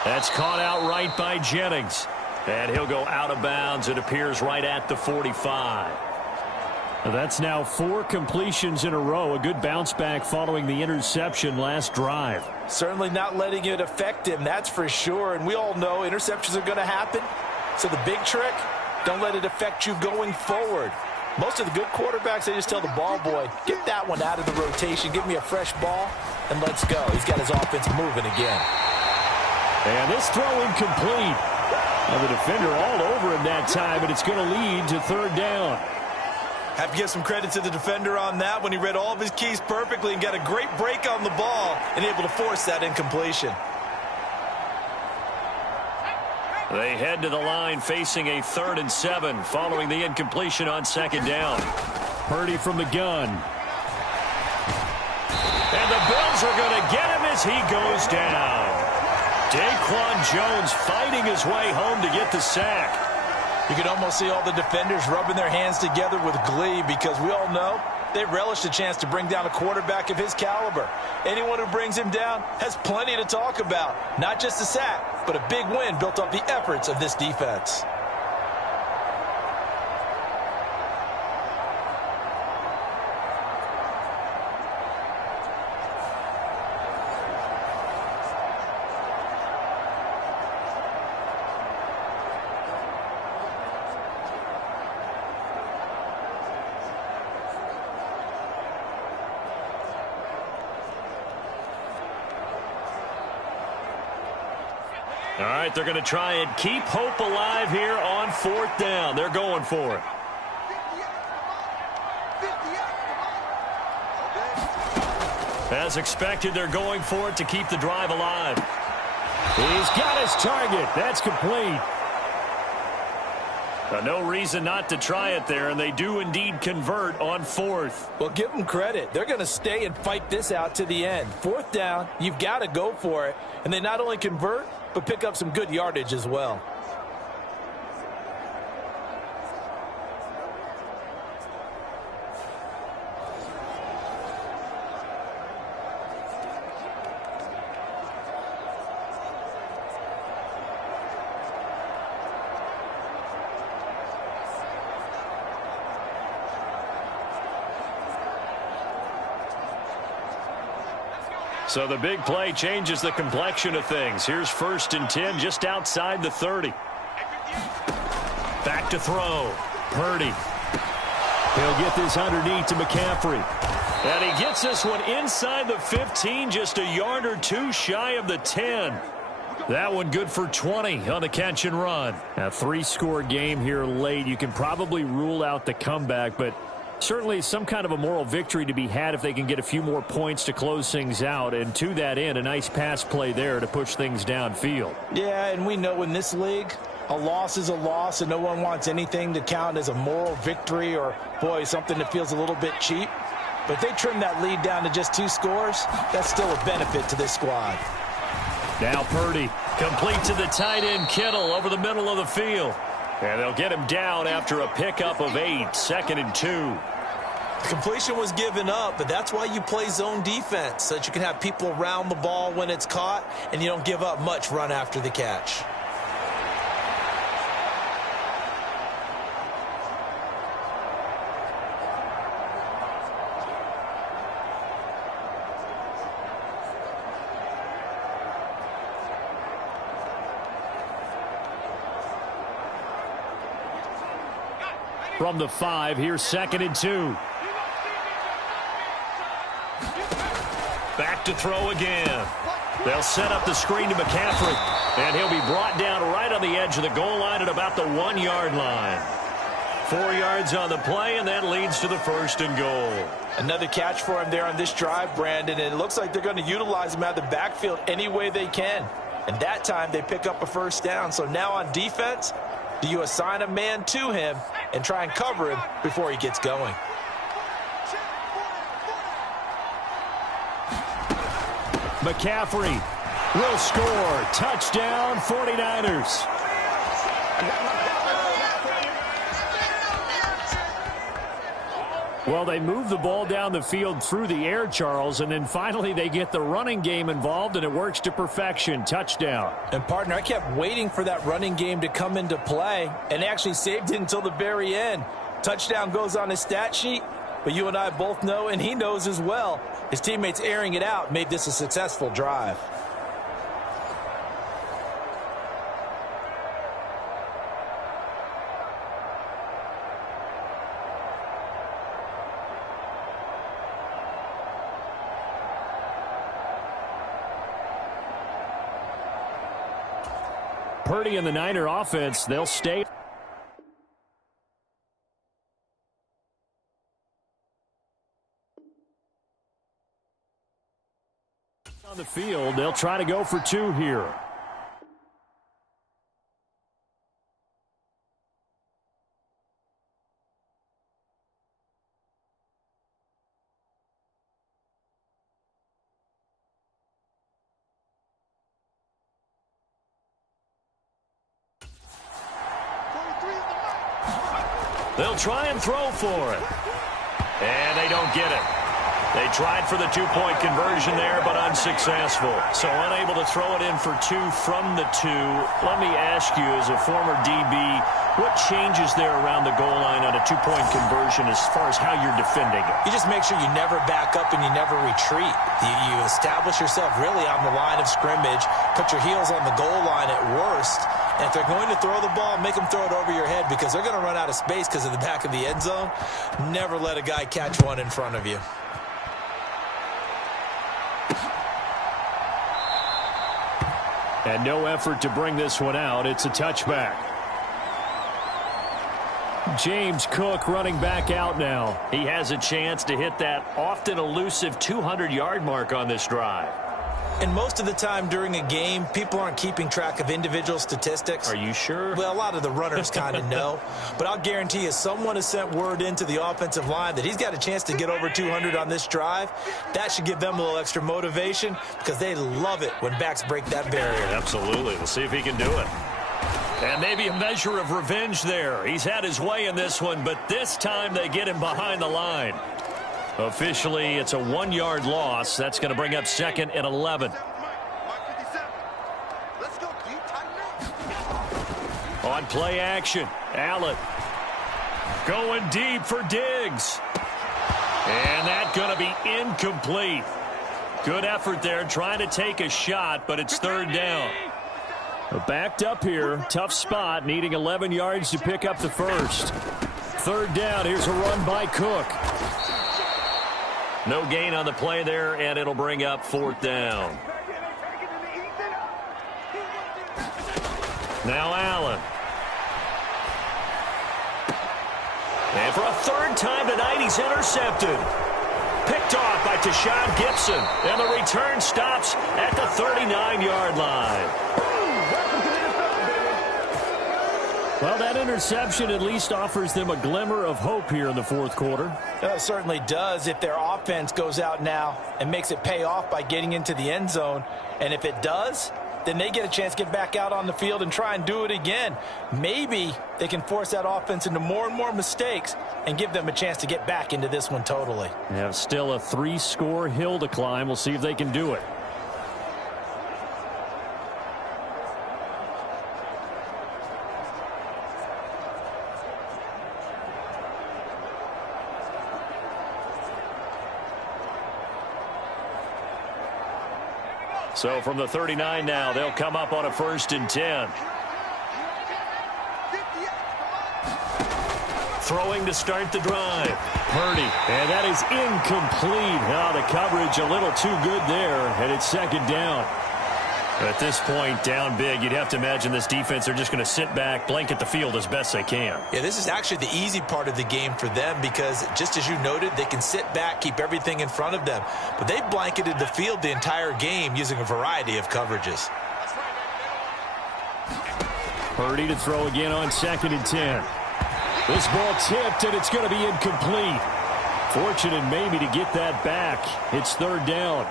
That's caught out right by Jennings. And he'll go out of bounds. It appears right at the 45. That's now 4 completions in a row. A good bounce back following the interception last drive. Certainly not letting it affect him, that's for sure. And we all know interceptions are going to happen. So the big trick, don't let it affect you going forward. Most of the good quarterbacks, they just tell the ball boy, get that one out of the rotation, give me a fresh ball, and let's go. He's got his offense moving again. And this throw incomplete. And the defender all over him that time, and it's going to lead to 3rd down. Have to give some credit to the defender on that when he read all of his keys perfectly and got a great break on the ball and able to force that incompletion. They head to the line facing a 3rd and 7 following the incompletion on 2nd down. Purdy from the gun. And the Bills are going to get him as he goes down. Daquan Jones fighting his way home to get the sack. You can almost see all the defenders rubbing their hands together with glee because we all know they relish the chance to bring down a quarterback of his caliber. Anyone who brings him down has plenty to talk about. Not just a sack, but a big win built off the efforts of this defense. All right, they're going to try and keep hope alive here on 4th down. They're going for it. As expected, they're going for it to keep the drive alive. He's got his target. That's complete. No reason not to try it there, and they do indeed convert on 4th. Well, give them credit. They're going to stay and fight this out to the end. 4th down, you've got to go for it. And they not only convert, but pick up some good yardage as well. So the big play changes the complexion of things. Here's 1st and 10 just outside the 30. Back to throw. Purdy. He'll get this underneath to McCaffrey. And he gets this one inside the 15, just a yard or 2 shy of the 10. That one good for 20 on the catch and run. A 3-score game here late. You can probably rule out the comeback, but certainly some kind of a moral victory to be had if they can get a few more points to close things out. And to that end, a nice pass play there to push things downfield. Yeah, and we know in this league, a loss is a loss, and no one wants anything to count as a moral victory or, boy, something that feels a little bit cheap. But if they trim that lead down to just 2 scores, that's still a benefit to this squad. Now Purdy, complete to the tight end Kittle over the middle of the field. And they'll get him down after a pickup of 8, 2nd and 2. Completion was given up, but that's why you play zone defense, so that you can have people around the ball when it's caught, and you don't give up much run after the catch. from the 5. Here's 2nd and 2. Back to throw again. They'll set up the screen to McCaffrey, and he'll be brought down right on the edge of the goal line at about the 1-yard line. 4 yards on the play, and that leads to the 1st and goal. Another catch for him there on this drive, Brandon, and it looks like they're going to utilize him out of the backfield any way they can. And that time they pick up a 1st down. So now on defense, do you assign a man to him and try and cover him before he gets going? McCaffrey will score. Touchdown, 49ers. Well, they move the ball down the field through the air, Charles, and then finally they get the running game involved, and it works to perfection. Touchdown. And, partner, I kept waiting for that running game to come into play, and they actually saved it until the very end. Touchdown goes on his stat sheet, but you and I both know, and he knows as well, his teammates airing it out made this a successful drive. Purdy and the Niner offense, they'll stay. On the field, they'll try to go for 2 here. They'll try and throw for it. And they don't get it. They tried for the 2-point conversion there, but unsuccessful. So unable to throw it in for 2 from the 2. Let me ask you, as a former DB, what changes there around the goal line on a 2-point conversion as far as how you're defending it? You just make sure you never back up and you never retreat. You establish yourself really on the line of scrimmage, put your heels on the goal line at worst, and if they're going to throw the ball, make them throw it over your head because they're going to run out of space because of the back of the end zone. Never let a guy catch one in front of you. And no effort to bring this one out. It's a touchback. James Cook running back out now. He has a chance to hit that often elusive 200-yard mark on this drive. And most of the time during a game, people aren't keeping track of individual statistics. Are you sure? Well, a lot of the runners kind of know. But I'll guarantee you someone has sent word into the offensive line that he's got a chance to get over 200 on this drive. That should give them a little extra motivation because they love it when backs break that barrier. Absolutely. We'll see if he can do it. And maybe a measure of revenge there. He's had his way in this one, but this time they get him behind the line. Officially, it's a 1-yard loss. That's going to bring up 2nd and 11. On play action, Allen going deep for Diggs. And that's going to be incomplete. Good effort there trying to take a shot, but it's 3rd down. Backed up here, tough spot, needing 11 yards to pick up the 1st. 3rd down, here's a run by Cook. No gain on the play there, and it'll bring up 4th down. Now Allen. And for a 3rd time tonight, he's intercepted. Picked off by Tashawn Gibson, and the return stops at the 39-yard line. Well, that interception at least offers them a glimmer of hope here in the 4th quarter. It certainly does if their offense goes out now and makes it pay off by getting into the end zone. And if it does, then they get a chance to get back out on the field and try and do it again. Maybe they can force that offense into more and more mistakes and give them a chance to get back into this one totally. Yeah, still a 3-score hill to climb. We'll see if they can do it. So from the 39 now, they'll come up on a 1st and 10. throwing to start the drive. Purdy, and that is incomplete. Now the coverage a little too good there, and it's second down. At this point, down big, you'd have to imagine this defense, they're just going to sit back, blanket the field as best they can. Yeah, this is actually the easy part of the game for them because, just as you noted, they can sit back, keep everything in front of them. But they've blanketed the field the entire game using a variety of coverages. Purdy to throw again on 2nd and 10. This ball tipped, and it's going to be incomplete. Fortunate maybe to get that back. It's 3rd down.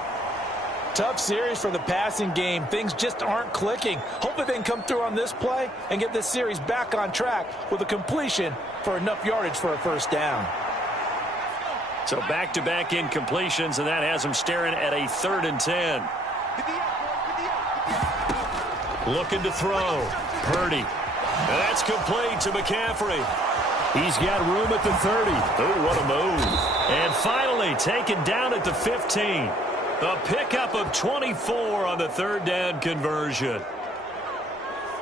Tough series for the passing game. Things just aren't clicking. Hopefully they can come through on this play and get this series back on track with a completion for enough yardage for a 1st down. So back-to-back incompletions, and that has them staring at a 3rd and 10. Looking to throw. Purdy. And that's complete to McCaffrey. He's got room at the 30. Oh, what a move. And finally taken down at the 15. A pickup of 24 on the 3rd down conversion.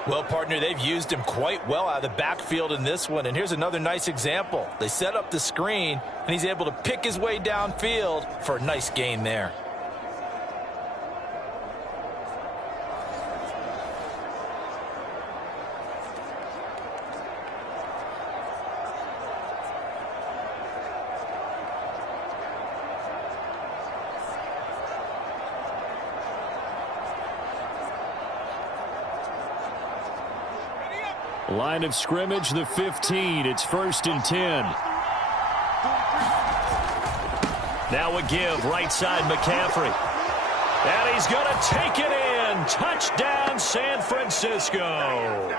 Well, partner, they've used him quite well out of the backfield in this one. And here's another nice example. They set up the screen, and he's able to pick his way downfield for a nice gain there. Line of scrimmage, the 15. It's 1st and 10. Now a give, right side McCaffrey. And he's going to take it in. Touchdown, San Francisco.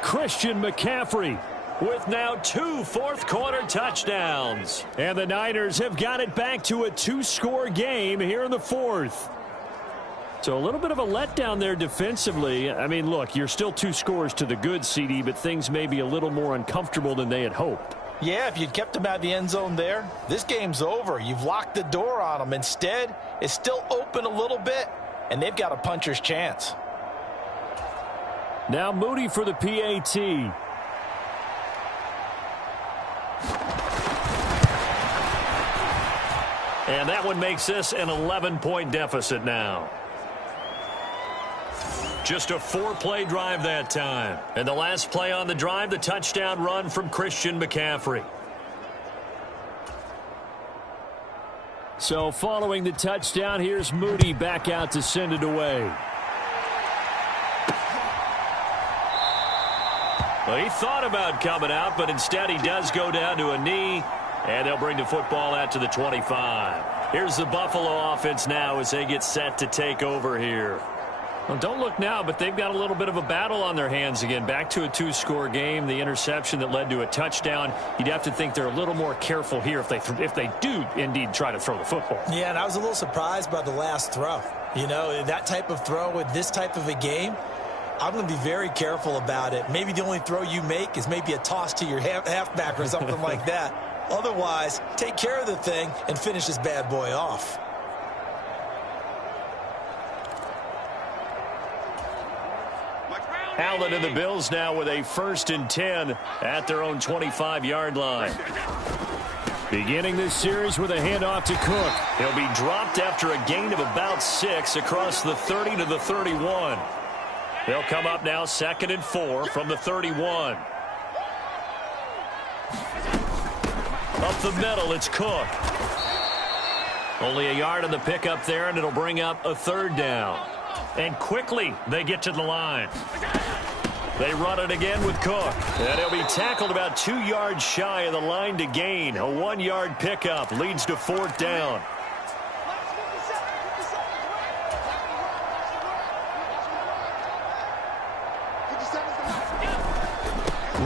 Christian McCaffrey with now 2 fourth-quarter touchdowns. And the Niners have got it back to a 2-score game here in the 4th. So a little bit of a letdown there defensively. I mean, look, you're still 2 scores to the good, CD, but things may be a little more uncomfortable than they had hoped. Yeah, if you'd kept them out of the end zone there, this game's over. You've locked the door on them. Instead, it's still open a little bit, and they've got a puncher's chance. Now Moody for the PAT. And that one makes this an 11-point deficit now. Just a 4-play drive that time. And the last play on the drive, the touchdown run from Christian McCaffrey. So following the touchdown, here's Moody back out to send it away. Well, he thought about coming out, but instead he does go down to a knee, and they'll bring the football out to the 25. Here's the Buffalo offense now as they get set to take over here. Well, don't look now, but they've got a little bit of a battle on their hands again. Back to a 2-score game. The interception that led to a touchdown. You'd have to think they're a little more careful here if they do indeed try to throw the football. Yeah, and I was a little surprised by the last throw. You know, that type of throw with this type of a game, I'm going to be very careful about it. Maybe the only throw you make is maybe a toss to your halfback or something like that. Otherwise, take care of the thing and finish this bad boy off. Allen and the Bills now with a 1st and 10 at their own 25-yard line. Beginning this series with a handoff to Cook. He'll be dropped after a gain of about 6 across the 30 to the 31. They'll come up now 2nd and 4 from the 31. Up the middle, it's Cook. Only a yard on the pickup there, and it'll bring up a 3rd down. And quickly, they get to the line. They run it again with Cook. And he'll be tackled about 2 yards shy of the line to gain. A 1-yard pickup leads to 4th down.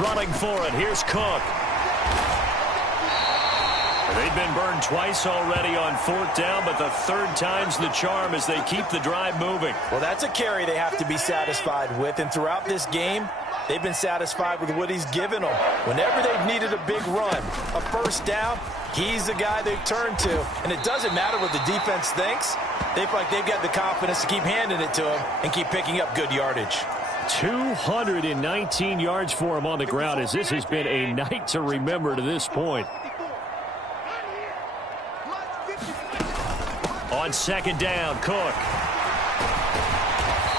Running for it, here's Cook. They've been burned twice already on 4th down, but the 3rd time's the charm as they keep the drive moving. Well, that's a carry they have to be satisfied with, and throughout this game, they've been satisfied with what he's given them. Whenever they've needed a big run, a 1st down, he's the guy they've turned to, and it doesn't matter what the defense thinks. They feel like they've got the confidence to keep handing it to him and keep picking up good yardage. 219 yards for him on the ground, as this has been a night to remember to this point. On second down, Cook.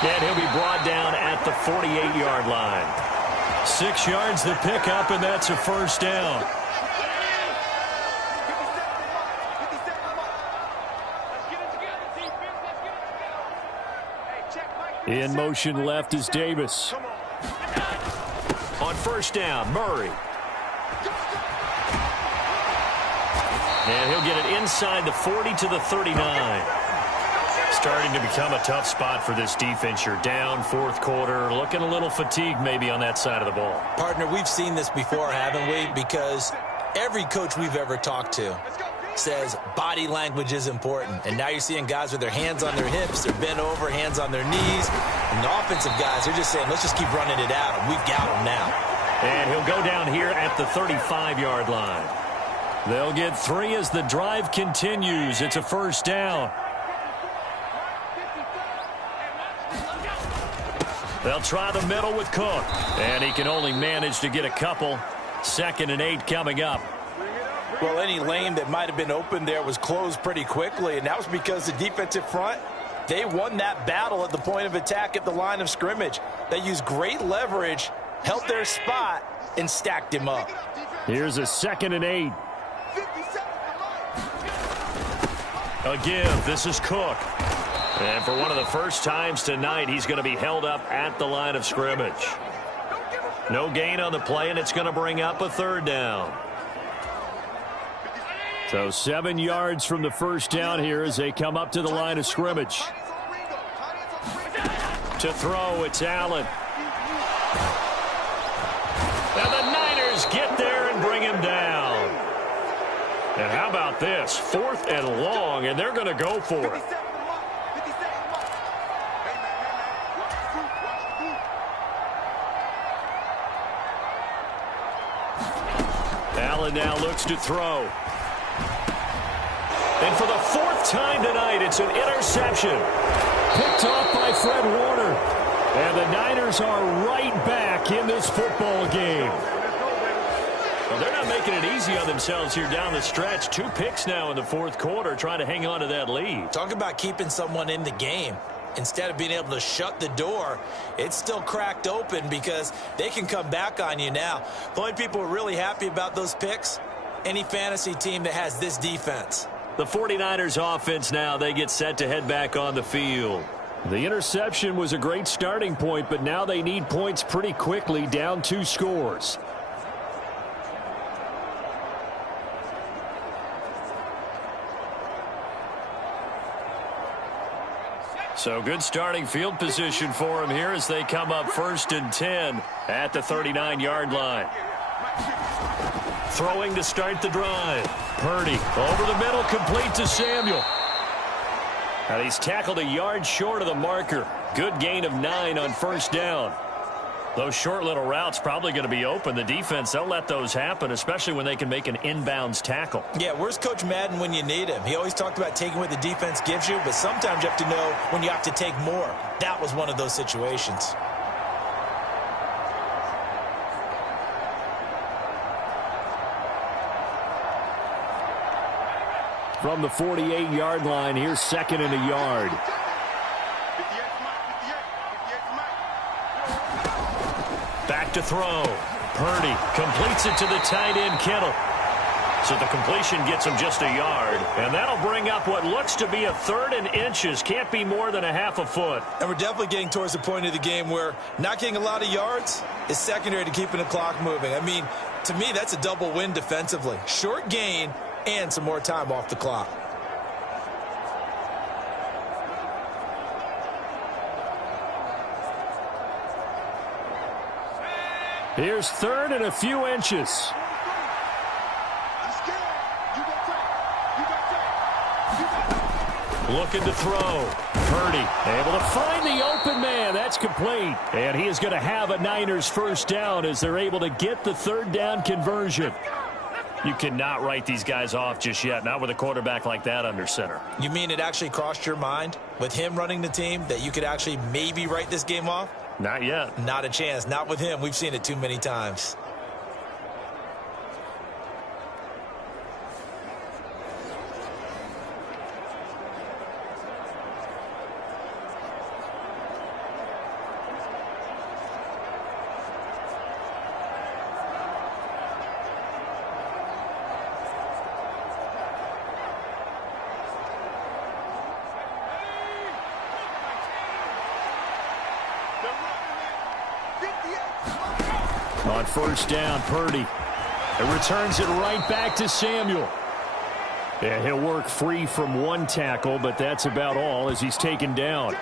And he'll be brought down at the 48-yard line. 6 yards the pickup, and that's a first down. In motion left is Davis. On first down, Murray. And he'll get it inside the 40 to the 39. Starting to become a tough spot for this defense. You're down fourth quarter, looking a little fatigued maybe on that side of the ball. Partner, we've seen this before, haven't we? Because every coach we've ever talked to says body language is important. And now you're seeing guys with their hands on their hips, they're bent over, hands on their knees. And the offensive guys, they're just saying, let's just keep running it at them. We've got them now. And he'll go down here at the 35-yard line. They'll get 3 as the drive continues. It's a first down. They'll try the middle with Cook. And he can only manage to get a couple. 2nd and 8 coming up. Well, any lane that might have been open there was closed pretty quickly, and that was because the defensive front, they won that battle at the point of attack at the line of scrimmage. They used great leverage, held their spot, and stacked him up. Here's a 2nd and 8. A give. This is Cook. And for one of the first times tonight, he's going to be held up at the line of scrimmage. No gain on the play, and it's going to bring up a 3rd down. So 7 yards from the first down here as they come up to the line of scrimmage. To throw, it's Allen. And the Niners get there and bring him down. And how about this? 4th and long, and they're going to go for it. Allen now looks to throw. And for the 4th time tonight, it's an interception. Picked off by Fred Warner. And the Niners are right back in this football game. Well, they're not making it easy on themselves here down the stretch. 2 picks now in the 4th quarter, trying to hang on to that lead. Talk about keeping someone in the game. Instead of being able to shut the door, it's still cracked open because they can come back on you now. The only people who are really happy about those picks, any fantasy team that has this defense. The 49ers offense now, they get set to head back on the field. The interception was a great starting point, but now they need points pretty quickly, down 2 scores. So good starting field position for him here as they come up 1st and 10 at the 39-yard line. Throwing to start the drive. Purdy over the middle, complete to Samuel. And he's tackled a yard short of the marker. Good gain of 9 on first down. Those short little routes probably going to be open. The defense, they'll let those happen, especially when they can make an inbounds tackle. Yeah, where's Coach Madden when you need him? He always talked about taking what the defense gives you, but sometimes you have to know when you have to take more. That was one of those situations. From the 48-yard line, here's 2nd and a yard. Back to throw. Purdy completes it to the tight end, Kittle. So the completion gets him just a yard. And that'll bring up what looks to be a 3rd and inches. Can't be more than a half a foot. And we're definitely getting towards the point of the game where not getting a lot of yards is secondary to keeping the clock moving. I mean, to me, that's a double win defensively. Short gain and some more time off the clock. Here's 3rd and a few inches. Looking to throw. Purdy able to find the open man. That's complete. And he is going to have a Niners first down as they're able to get the 3rd down conversion. You cannot write these guys off just yet, not with a quarterback like that under center. You mean it actually crossed your mind with him running the team that you could actually maybe write this game off? Not yet. Not a chance. Not with him. We've seen it too many times. On first down, Purdy. It returns it right back to Samuel. Yeah, he'll work free from one tackle, but that's about all as he's taken down.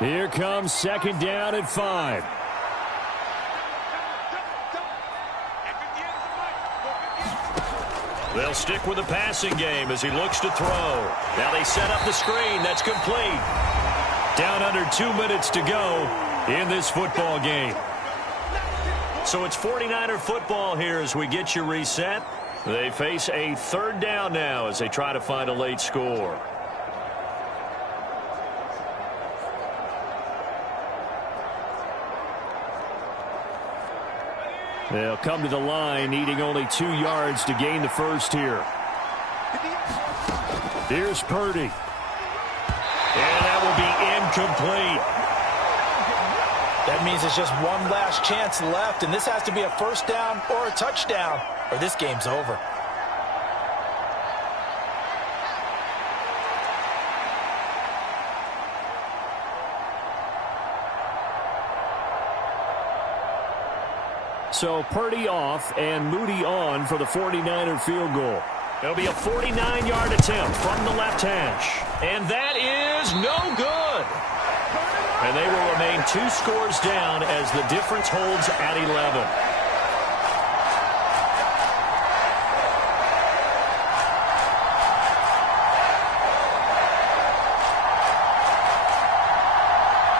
Here comes second down at 5. They'll stick with the passing game as he looks to throw. Now they set up the screen. That's complete. Down under 2 minutes to go in this football game. So it's 49er football here as we get you reset. They face a third down now as they try to find a late score. They'll come to the line, needing only 2 yards to gain the first here. Here's Purdy. And that will be incomplete. That means it's just one last chance left, and this has to be a first down or a touchdown, or this game's over. So Purdy off and Moody on for the 49er field goal. It'll be a 49-yard attempt from the left hash. And that is no good. And they will remain 2 scores down as the difference holds at 11.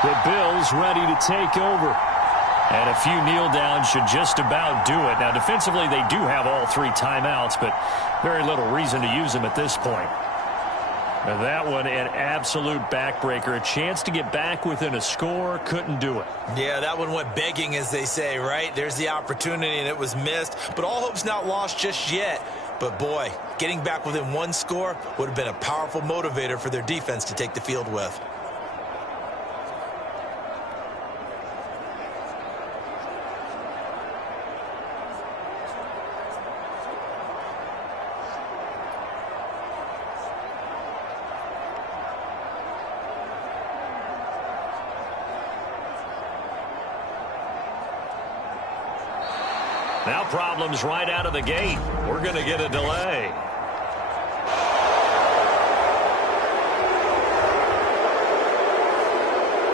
The Bills ready to take over. And a few kneel downs should just about do it. Now, defensively, they do have all 3 timeouts, but very little reason to use them at this point. Now, that one, an absolute backbreaker. A chance to get back within a score, couldn't do it. Yeah, that one went begging, as they say, right? There's the opportunity, and it was missed. But all hope's not lost just yet. But, boy, getting back within 1 score would have been a powerful motivator for their defense to take the field with. Now problems right out of the gate. We're going to get a delay.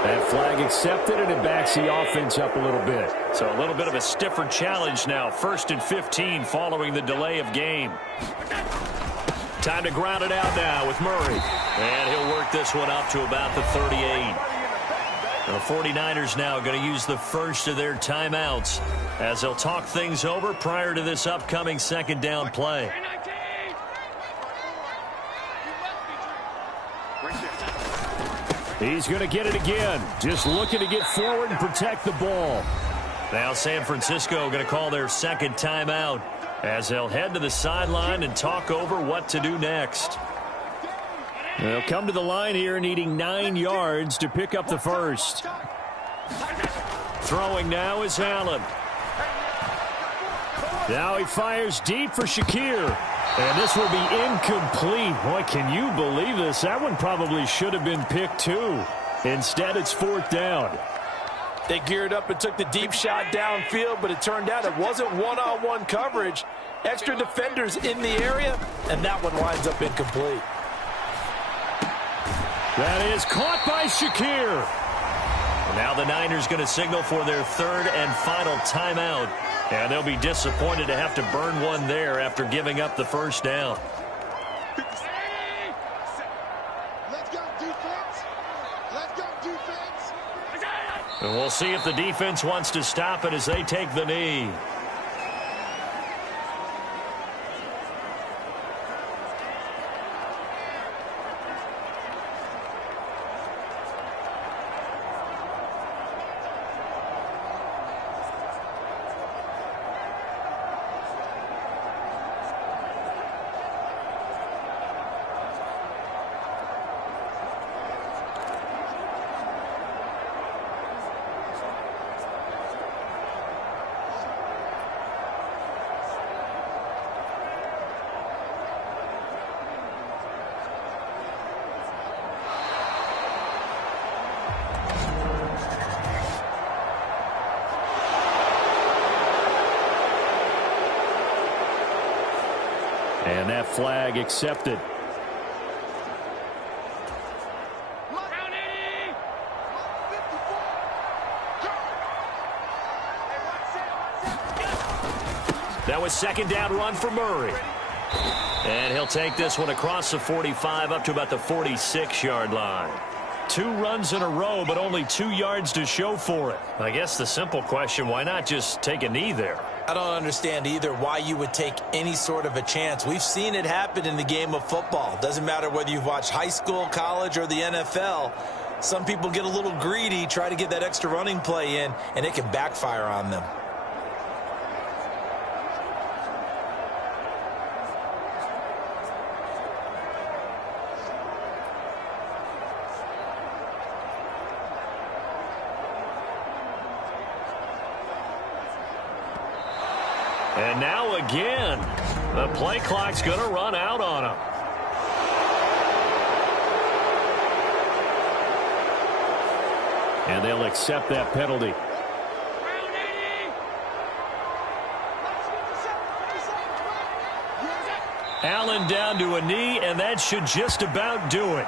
That flag accepted, and it backs the offense up a little bit. So a little bit of a stiffer challenge now. 1st and 15 following the delay of game. Time to ground it out now with Murray. And he'll work this one up to about the 38. The 49ers now going to use the first of their timeouts as they'll talk things over prior to this upcoming second down play. He's going to get it again. Just looking to get forward and protect the ball. Now San Francisco going to call their second timeout as they'll head to the sideline and talk over what to do next. They'll come to the line here needing 9 yards to pick up the first. Throwing now is Allen. Now he fires deep for Shakir. And this will be incomplete. Boy, can you believe this? That one probably should have been picked too. Instead, it's 4th down. They geared up and took the deep shot downfield, but it turned out it wasn't one-on-one coverage. Extra defenders in the area, and that one winds up incomplete. That is caught by Shakir. Now the Niners going to signal for their 3rd and final timeout. And they'll be disappointed to have to burn one there after giving up the first down. Let's go, defense. And we'll see if the defense wants to stop it as they take the knee. And that flag accepted. That was second down run for Murray. And he'll take this one across the 45 up to about the 46-yard line. 2 runs in a row, but only 2 yards to show for it. I guess the simple question, why not just take a knee there? I don't understand either why you would take any sort of a chance. We've seen it happen in the game of football. Doesn't matter whether you've watched high school, college, or the NFL. Some people get a little greedy, try to get that extra running play in, and it can backfire on them. And now again, the play clock's going to run out on him. And they'll accept that penalty. Allen down to a knee, and that should just about do it.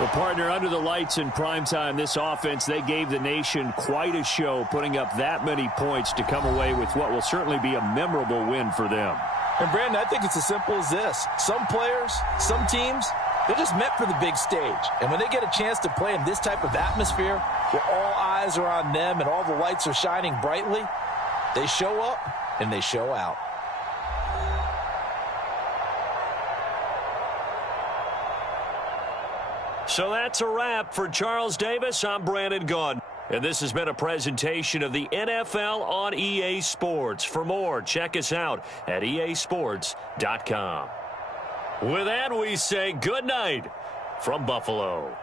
Well, partner, under the lights in primetime, this offense, they gave the nation quite a show, putting up that many points to come away with what will certainly be a memorable win for them. And, Brandon, I think it's as simple as this. Some players, some teams, they're just meant for the big stage. And when they get a chance to play in this type of atmosphere, where all eyes are on them and all the lights are shining brightly, they show up and they show out. So that's a wrap for Charles Davis. I'm Brandon Gaudin. And this has been a presentation of the NFL on EA Sports. For more, check us out at easports.com. With that, we say good night from Buffalo.